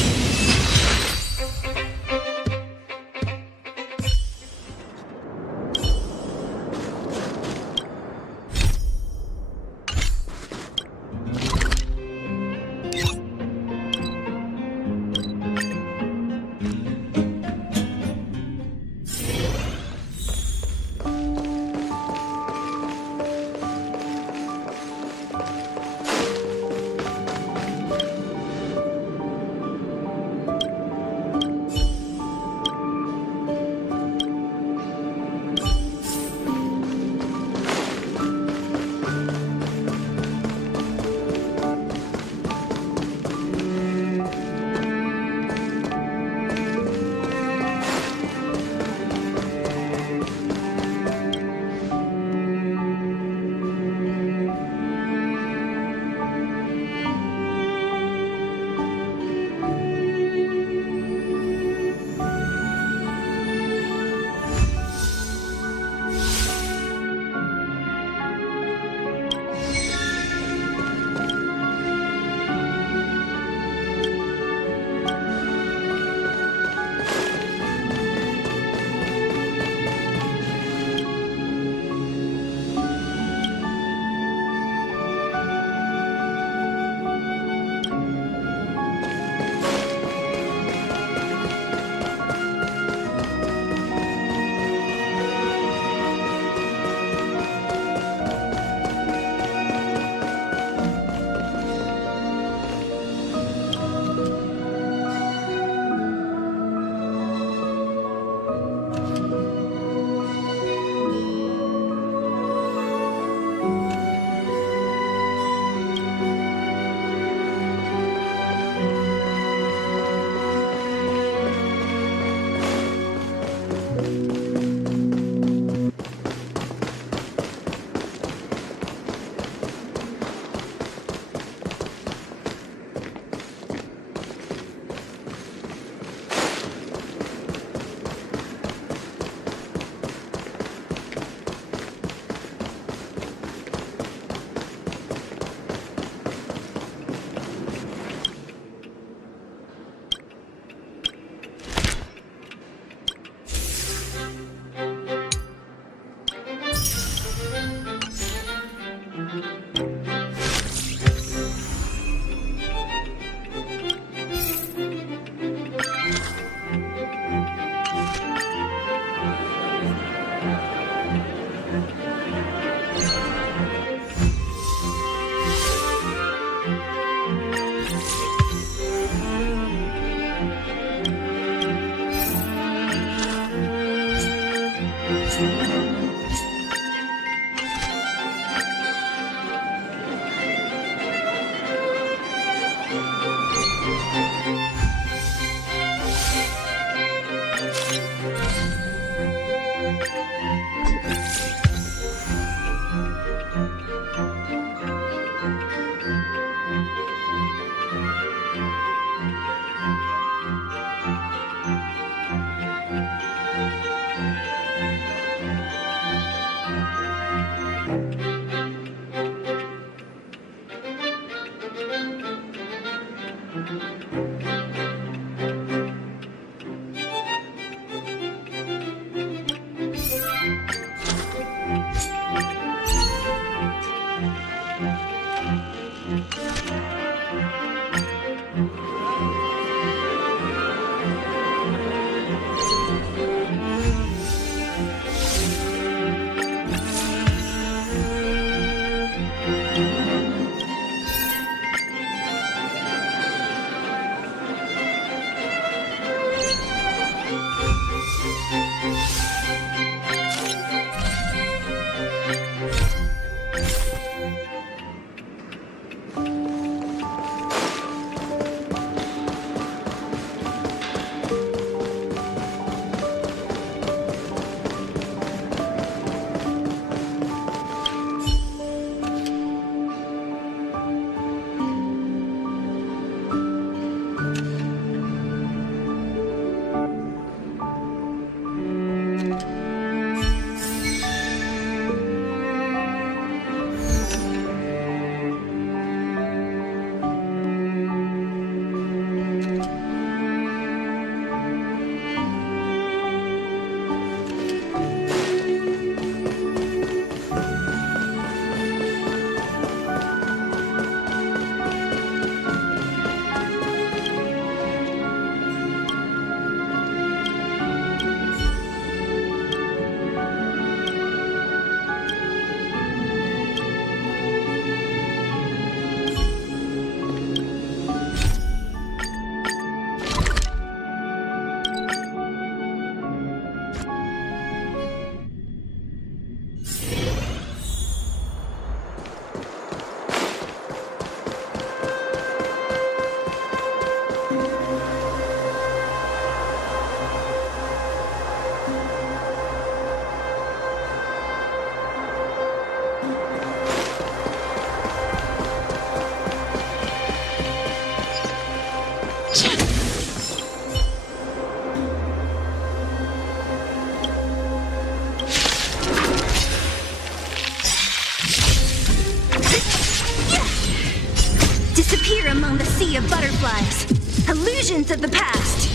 Disappear among the sea of butterflies. Illusions of the past.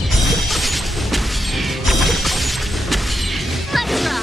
Let's rock.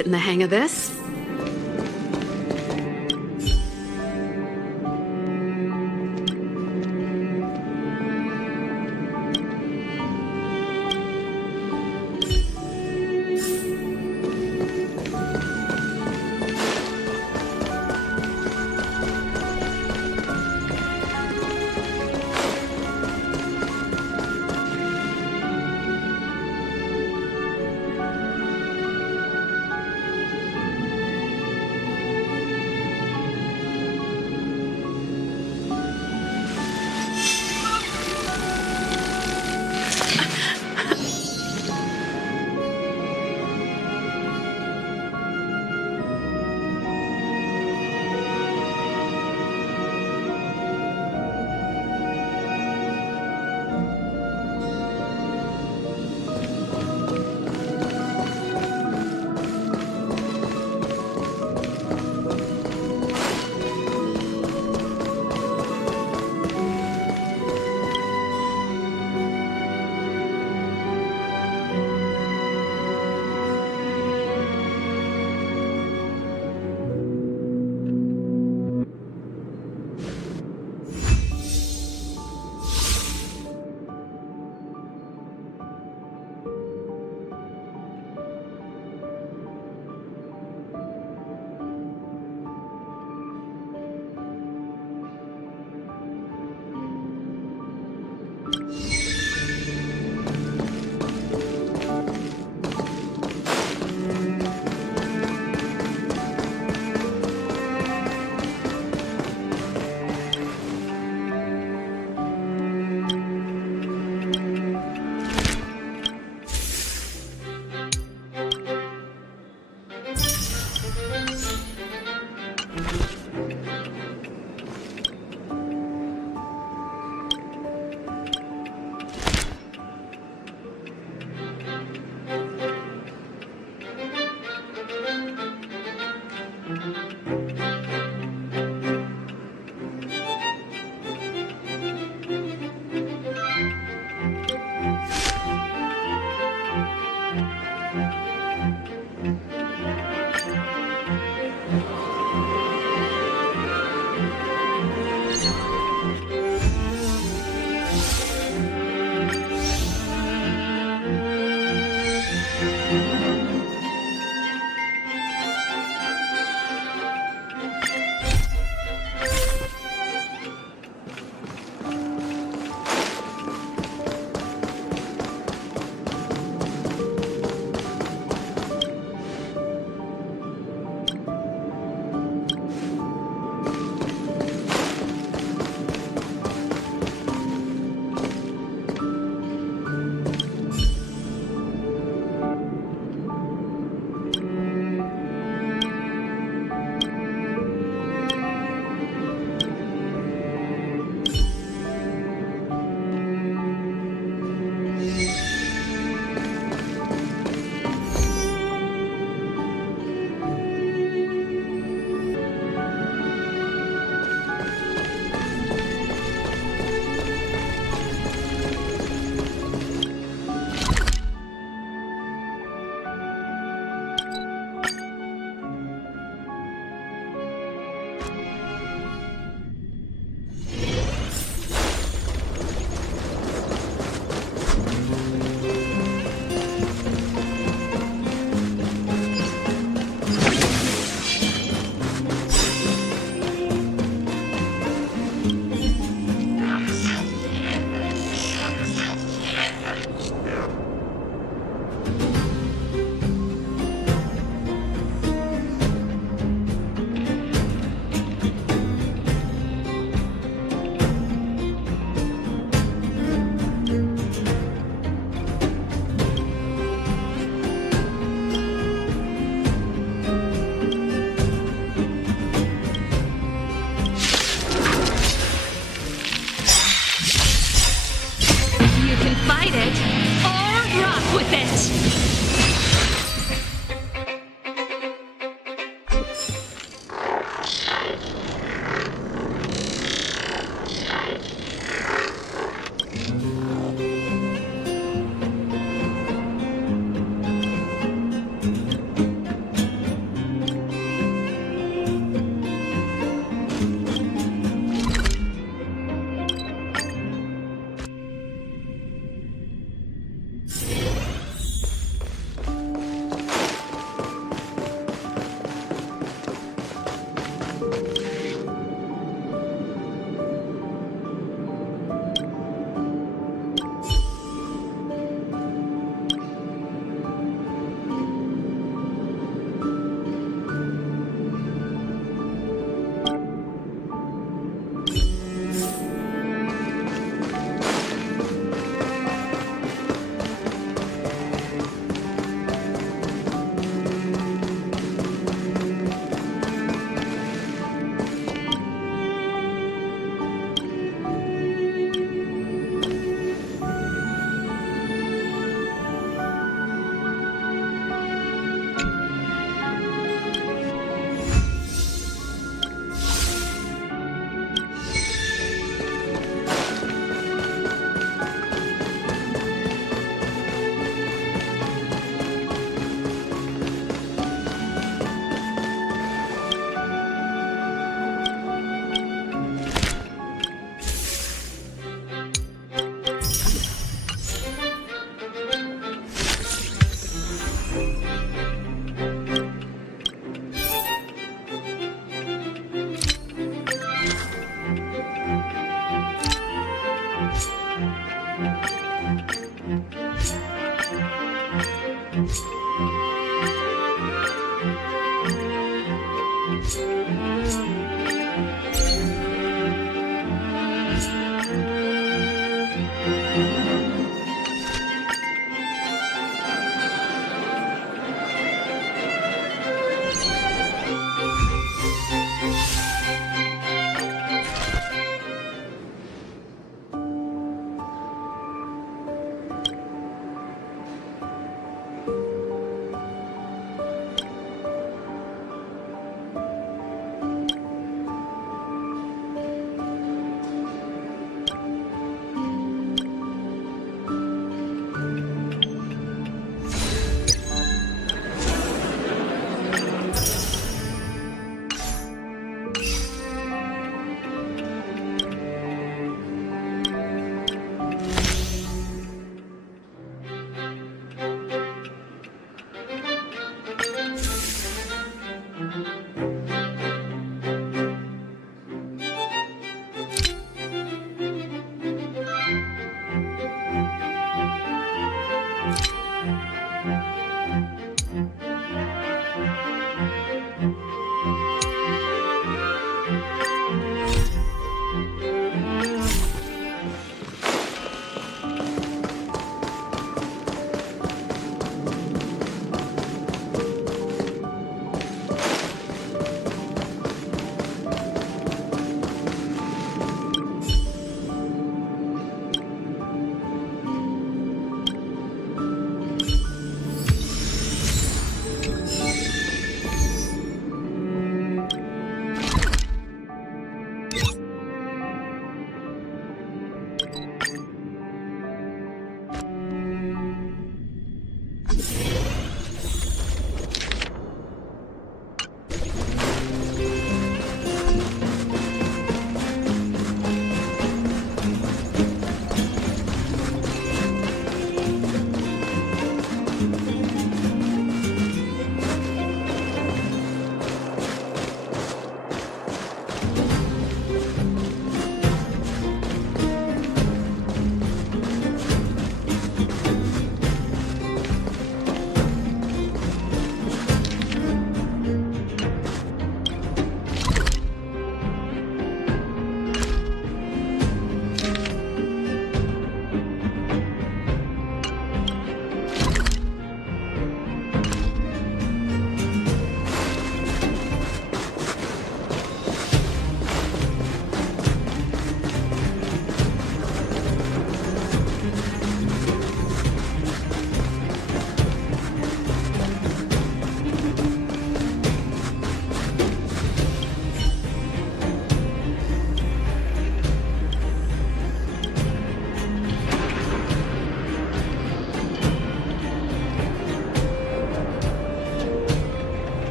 getting the hang of this.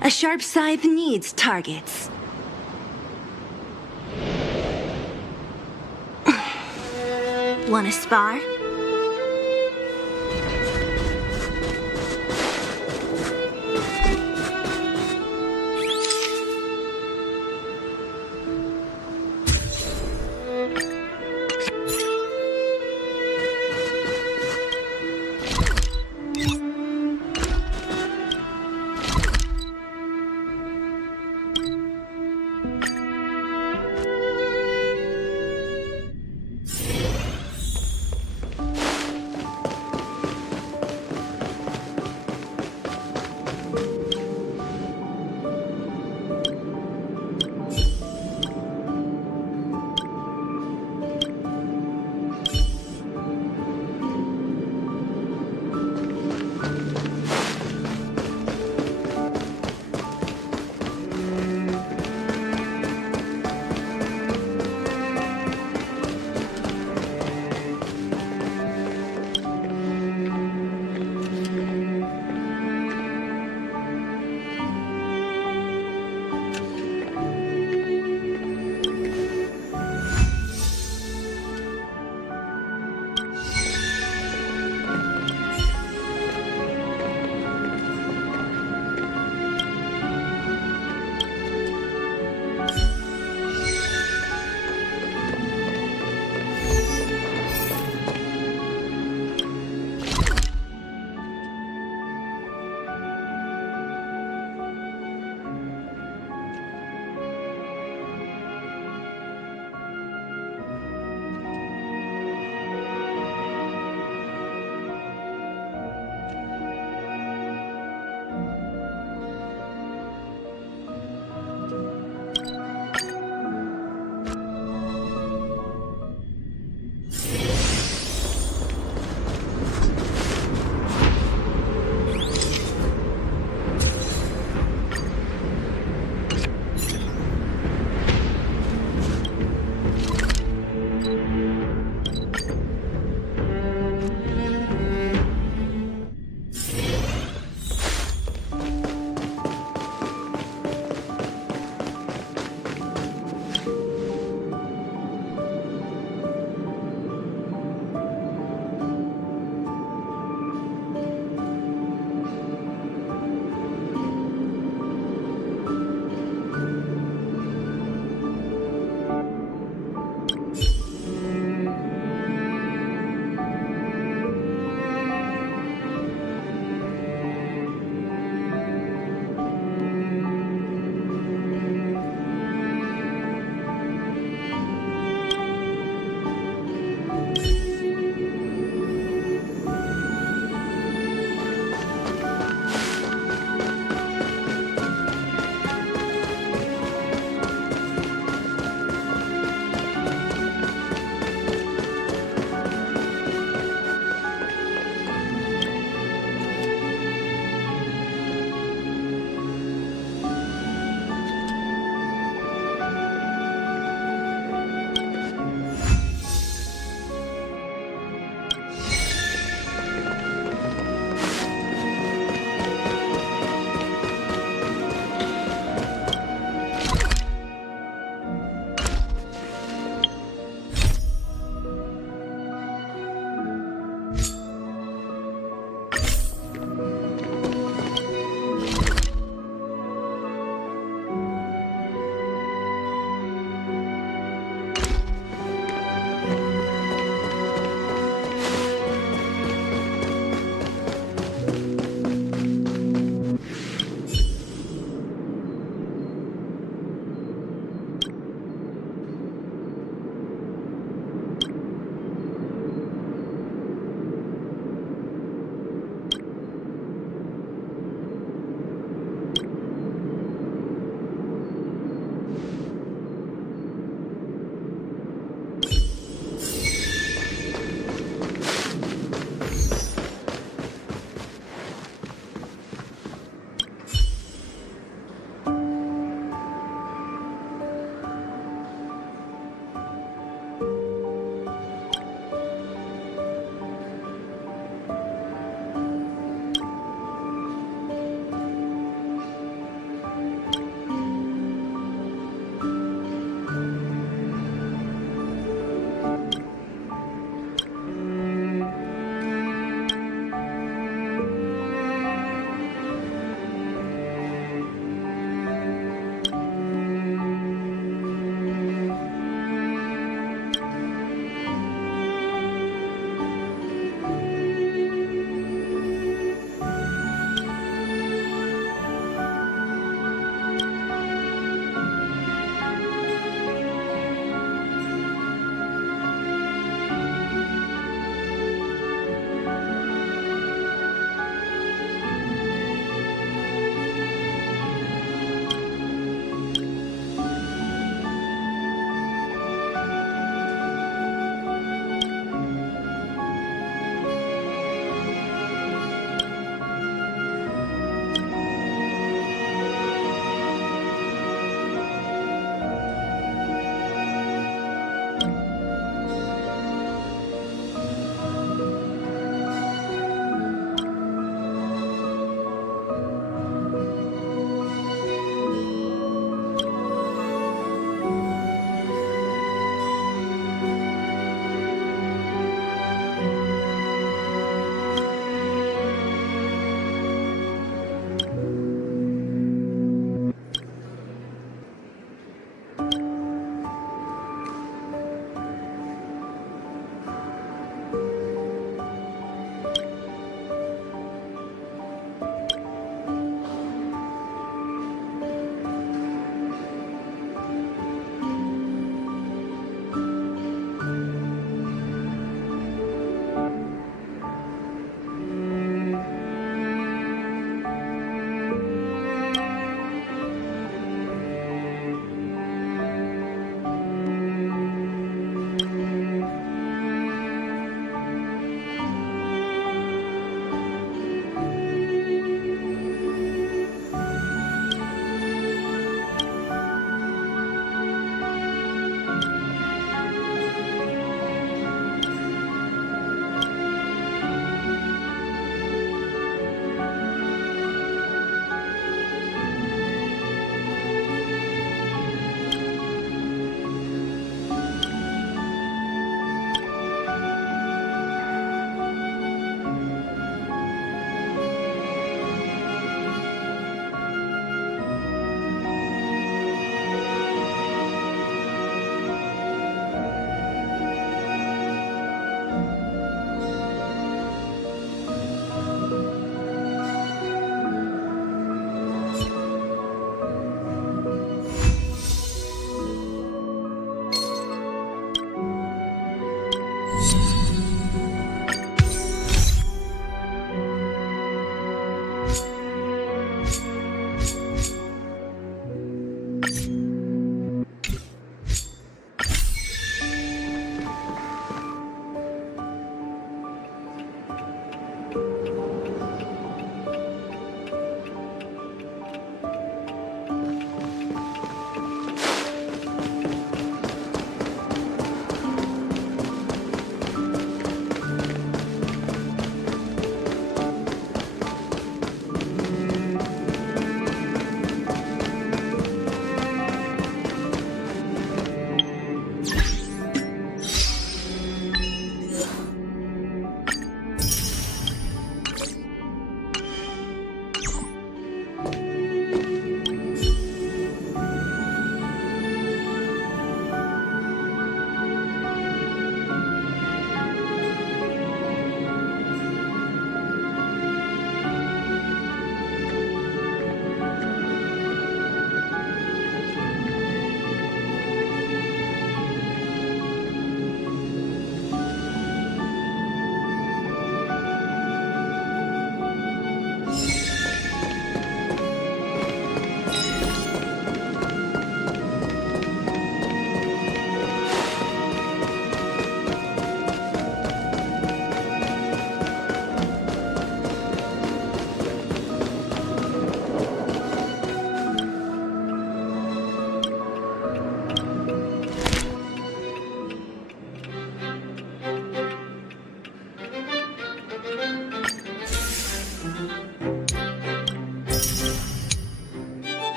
A sharp scythe needs targets. Wanna spar?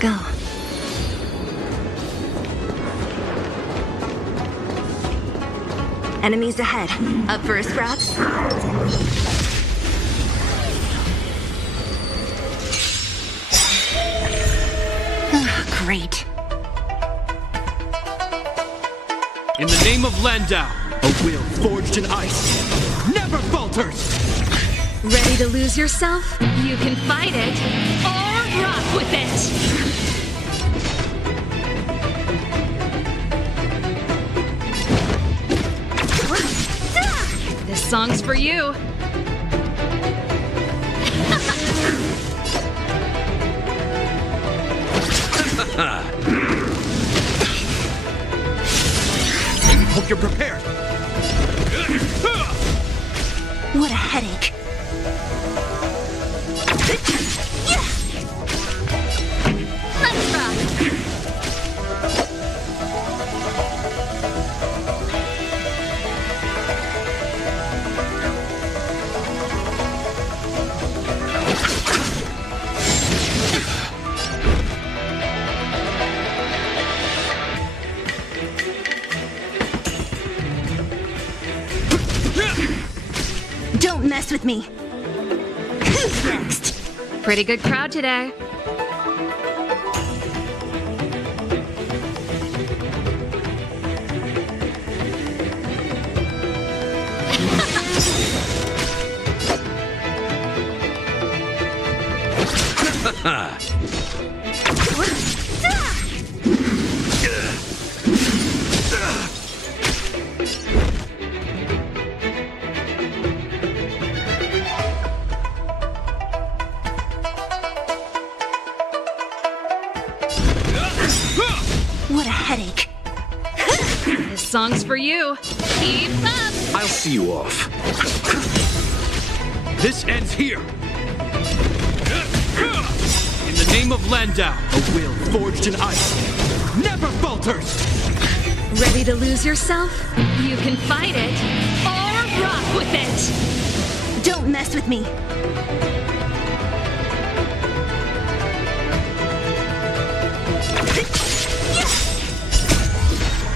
Go. Enemies ahead. Up for a scraps? Great. In the name of Landau, a will forged in ice never falters! Ready to lose yourself? You can fight it or rock with it! This song's for you. Hope you're prepared. What a headache. Let's rock! Don't mess with me. Who's next? Pretty good crowd today. What a headache. This song's for you. Keep up! I'll see you off. This ends here. In the name of Landau, a will forged in ice never falters! Ready to lose yourself? You can fight it or rock with it! Don't mess with me.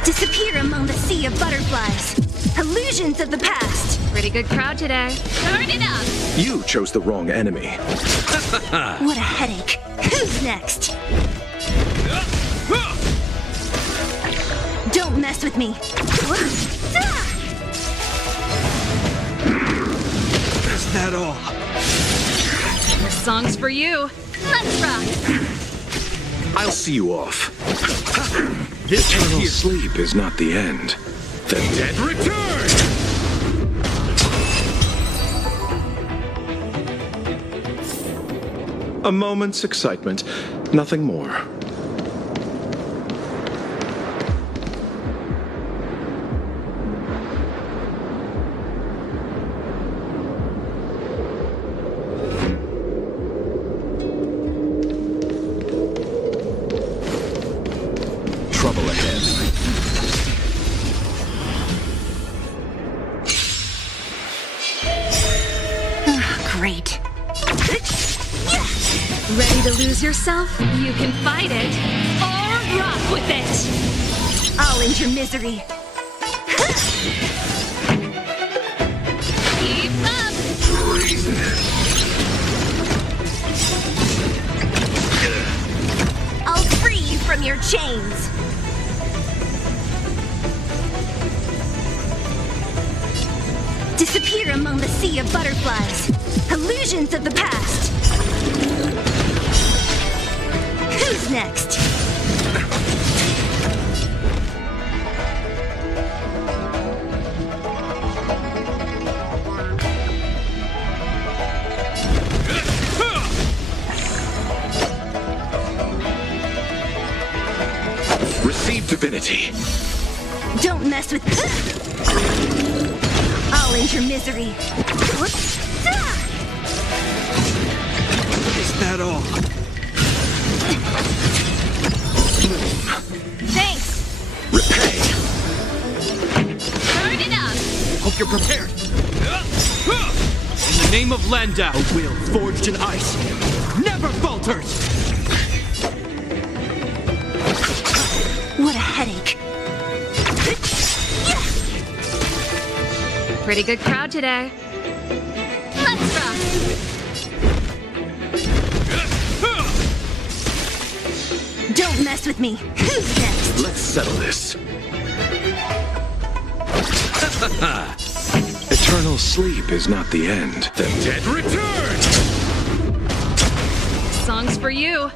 Disappear among the sea of butterflies. Illusions of the past. Pretty good crowd today. Turn it up! You chose the wrong enemy. What a headache. Who's next? Don't mess with me. Is that all? This song's for you. Let's rock! I'll see you off. This ends Eternal here. sleep is not the end. The dead return! A moment's excitement, nothing more. Trouble ahead. Great. Ready to lose yourself? You can fight it or rock with it! I'll end your misery. Keep up! I'll free you from your chains. Disappear among the sea of butterflies. Illusions of the past. Who's next? Receive divinity. Don't mess with. I'll end your misery. Is that all? Thanks. Repay. Turn it up! Hope you're prepared. In the name of Landau, a will forged in ice never falters! pretty good crowd today. Let's rock! Don't mess with me. Who's next? Let's settle this. Eternal sleep is not the end. The dead return! Song's for you.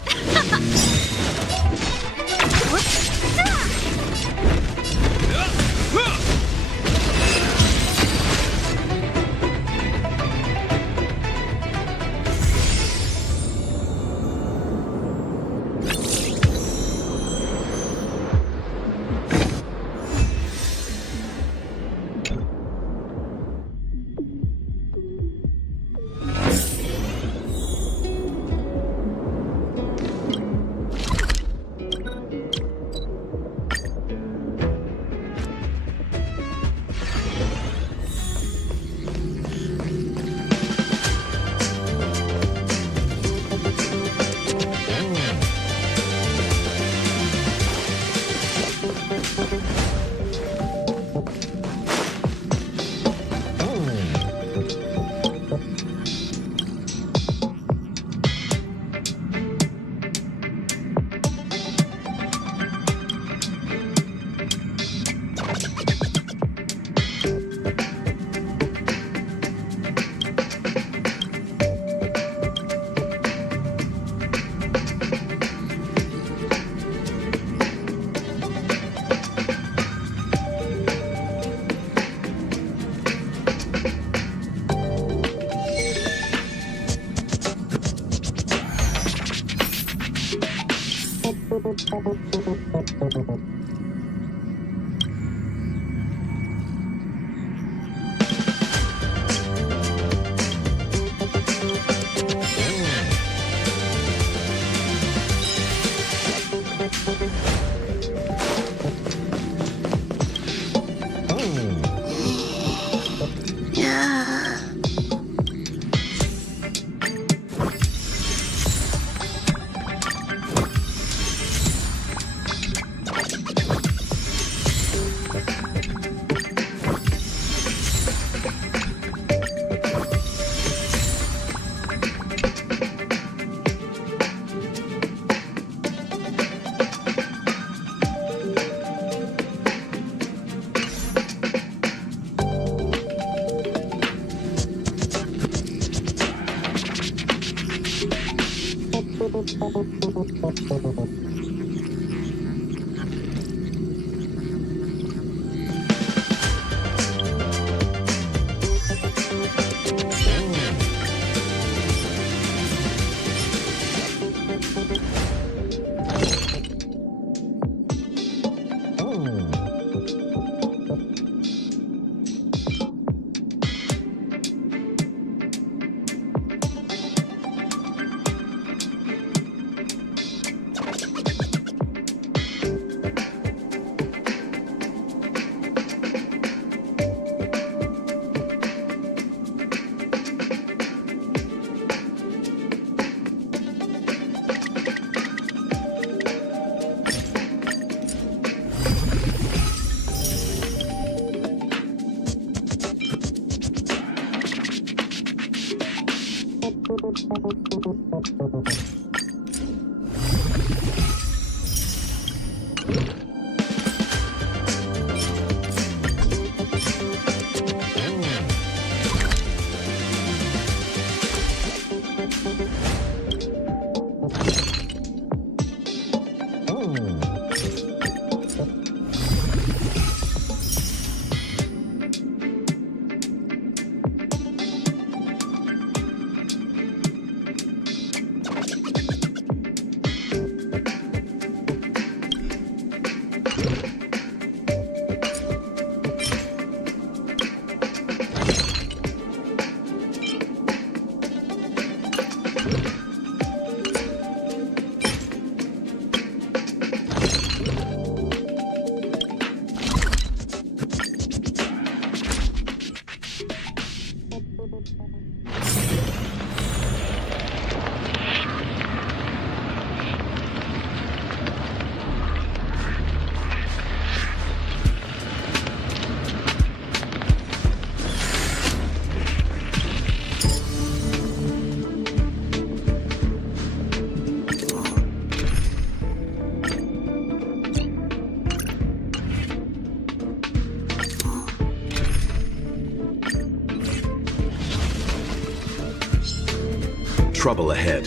trouble ahead.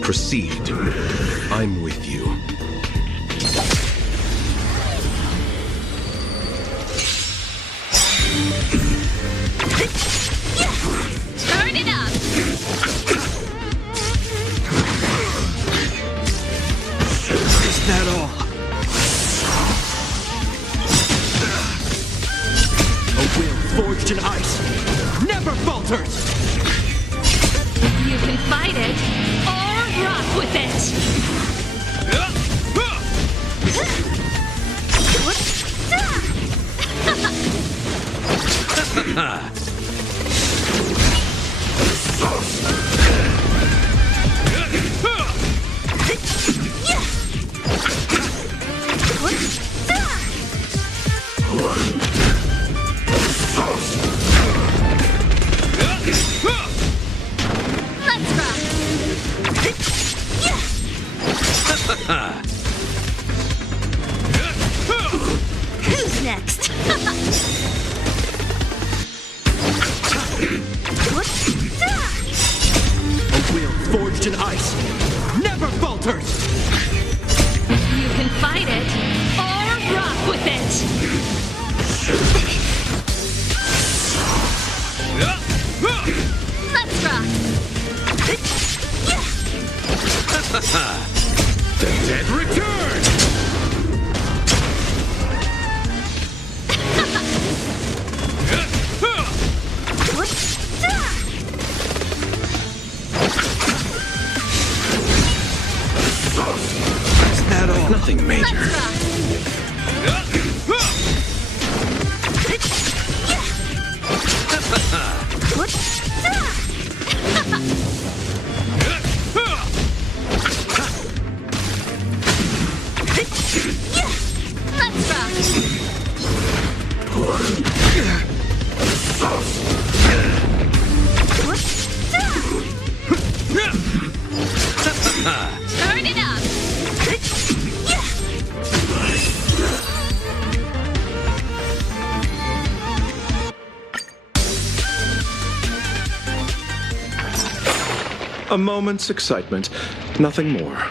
Proceed. I'm with you. Turn it up! Is that all? A will forged in ice never falters! You can fight it, or rock with it! Let's rock! Who's next? A will forged in ice never falters! You can fight it, or rock with it! Let's rock! The dead return! Is that all? Nothing major. Let's rock! Let's rock! Turn it up! A moment's excitement, nothing more.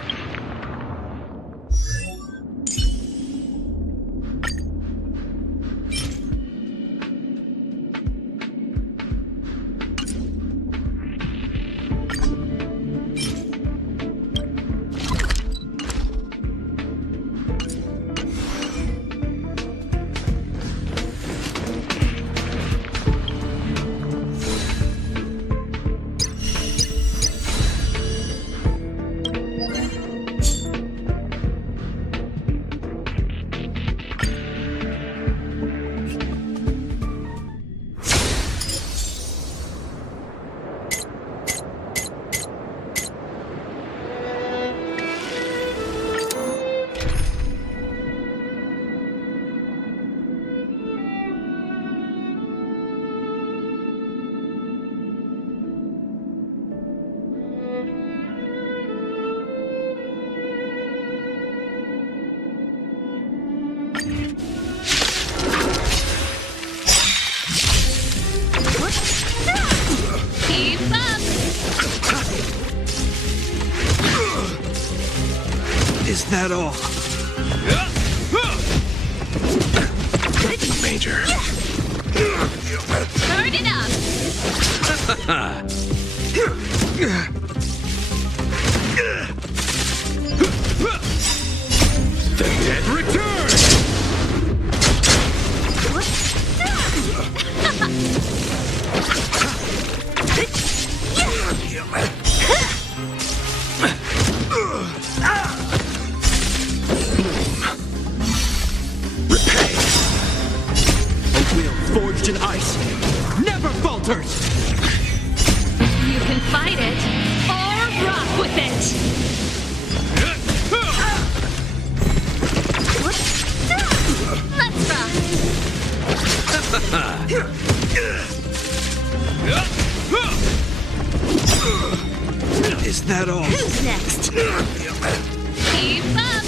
Keep up! Is that all? Nothing major. Turn it up! The dead return! Repay. A will forged in ice never falters! You can fight it, or rock with it! Let's rock! Is that all? Who's next? Keep up!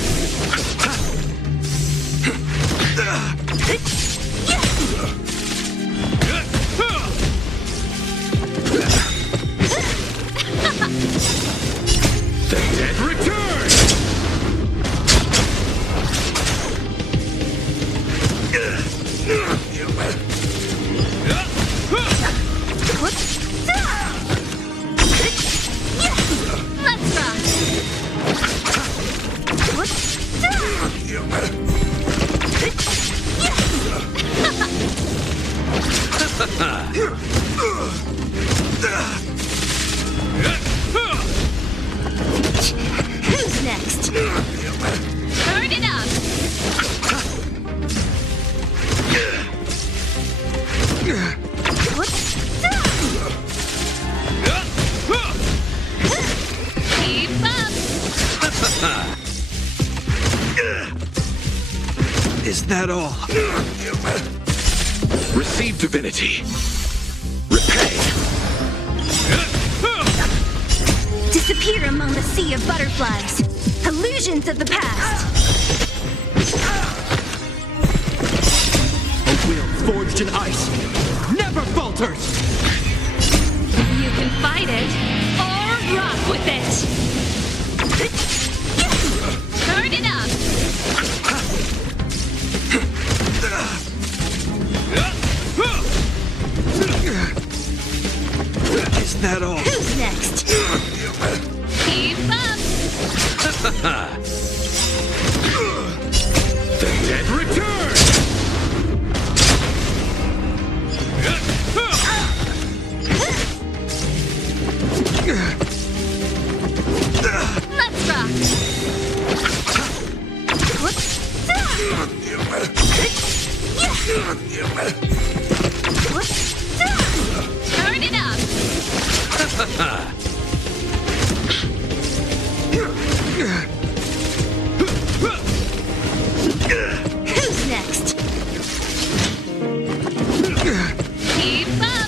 Who's next? Turn it up! Keep up! Is that all? Receive divinity. Repay. Disappear among the sea of butterflies. Illusions of the past. A will forged in ice never falters! You can fight it, or rock with it! Turn it up! Is that all? Who's next? Keep up! The dead return! Let's rock! Turn it up! Who's next? Keep up!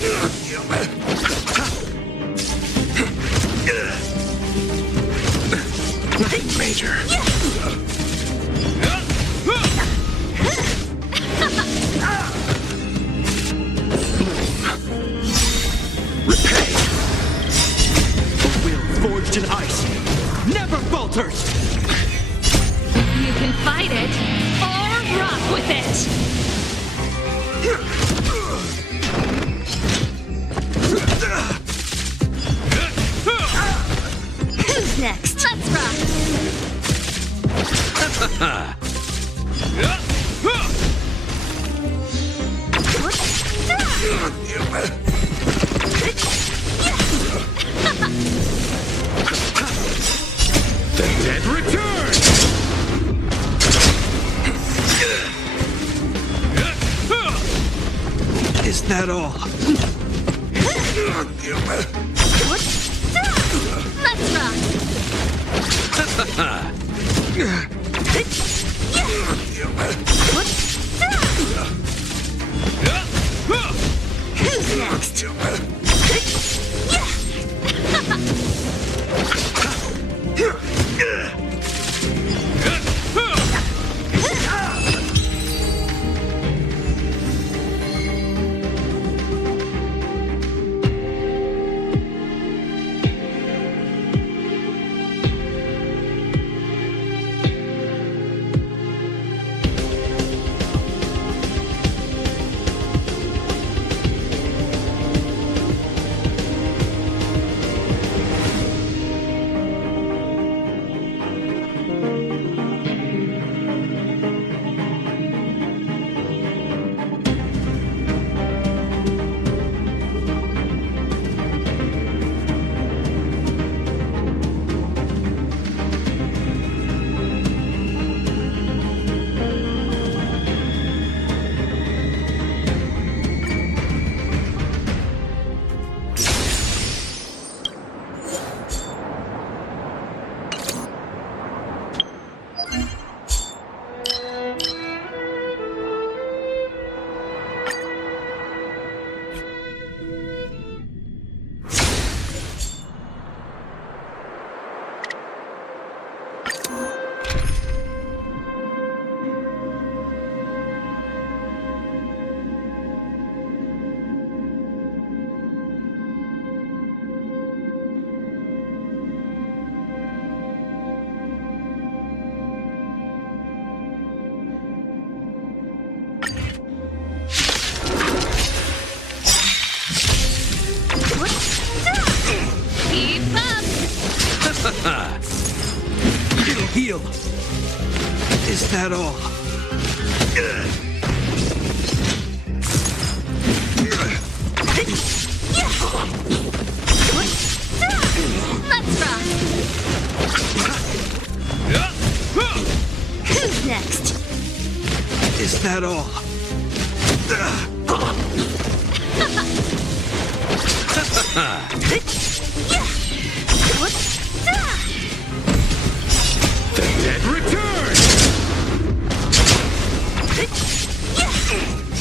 Nothing major. Repay. A will forged in ice never falters! You can fight it, or rock with it! Who's next? Let's rock! The dead return! Is that all? Let's rock! Who's next? Keep up! It'll heal. Is that all? Let's rock! Who's next? Is that all? The dead return!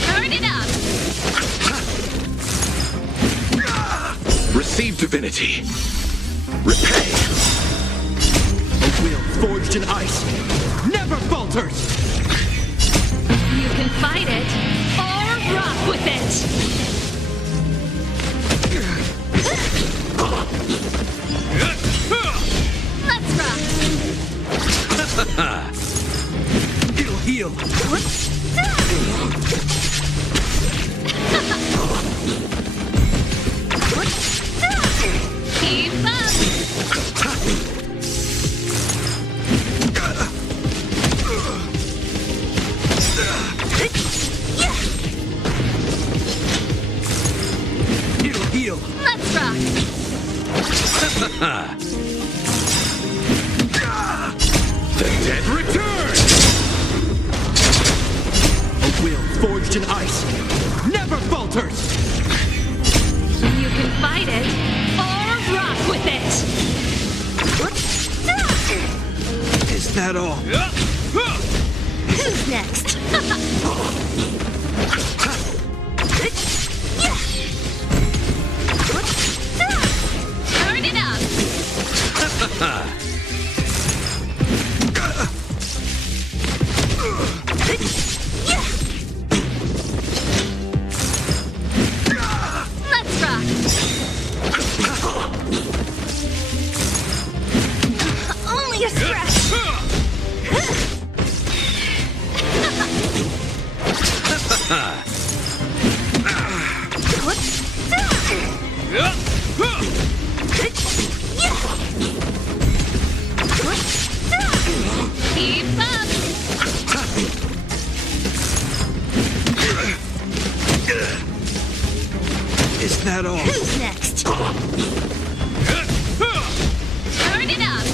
Turn it up! Receive divinity. Repay. A will forged in ice never falters! You can fight it, or rock with it! Let's rock! It'll heal. Keep up! It'll heal. Let's rock! The dead return! A will forged in ice never falters! You can fight it, or rock with it! Is that all? Who's next? Turn it up! Let's rock! Only a scratch! Keep up! Is that all? Who's next? Turn it up!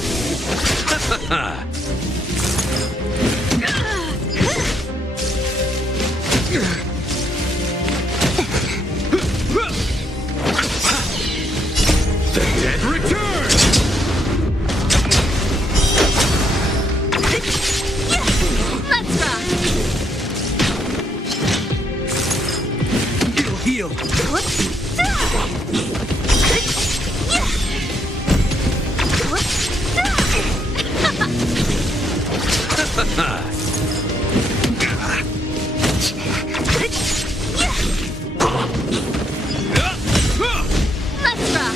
The dead return! Let's rock! It'll heal. Let's rock!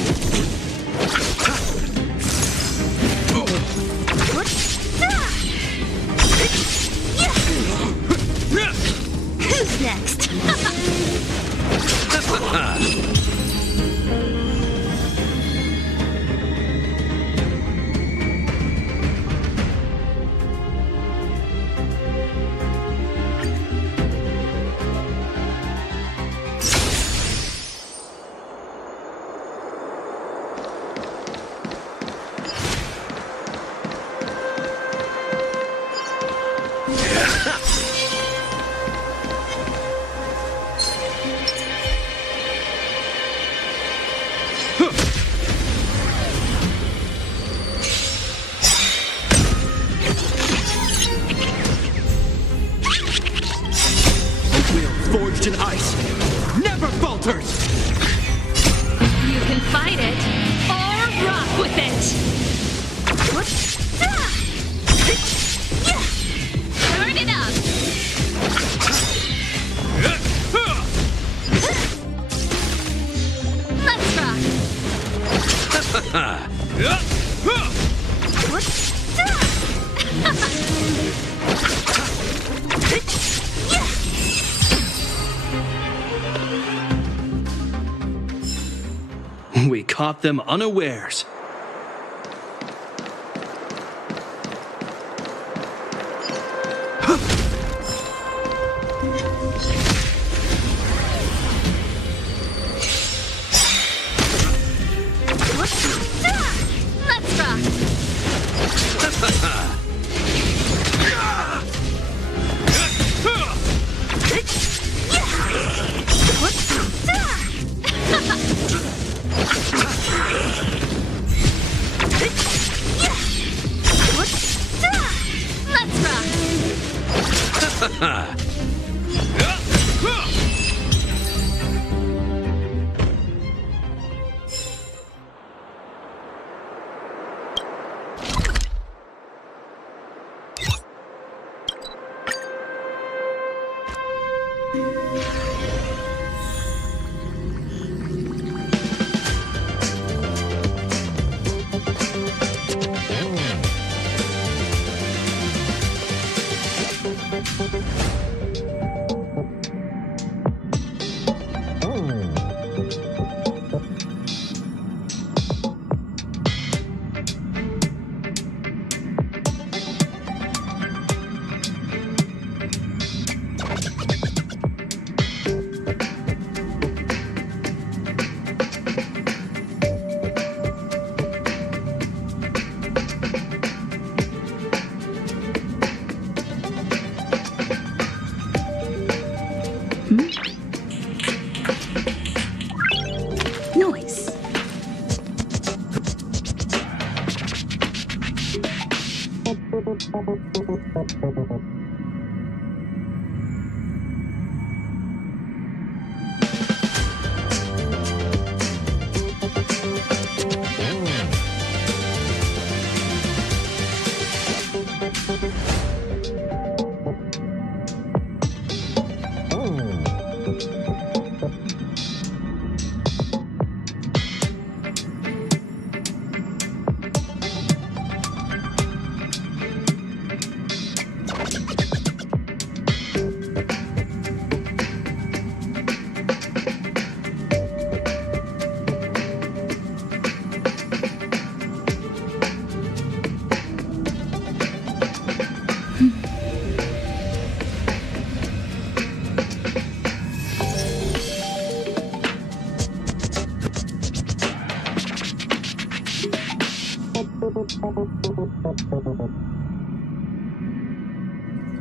Who's next? Forged in ice never falters! You can fight it, or rock with it! Turn it up! Let's rock! We caught them unawares.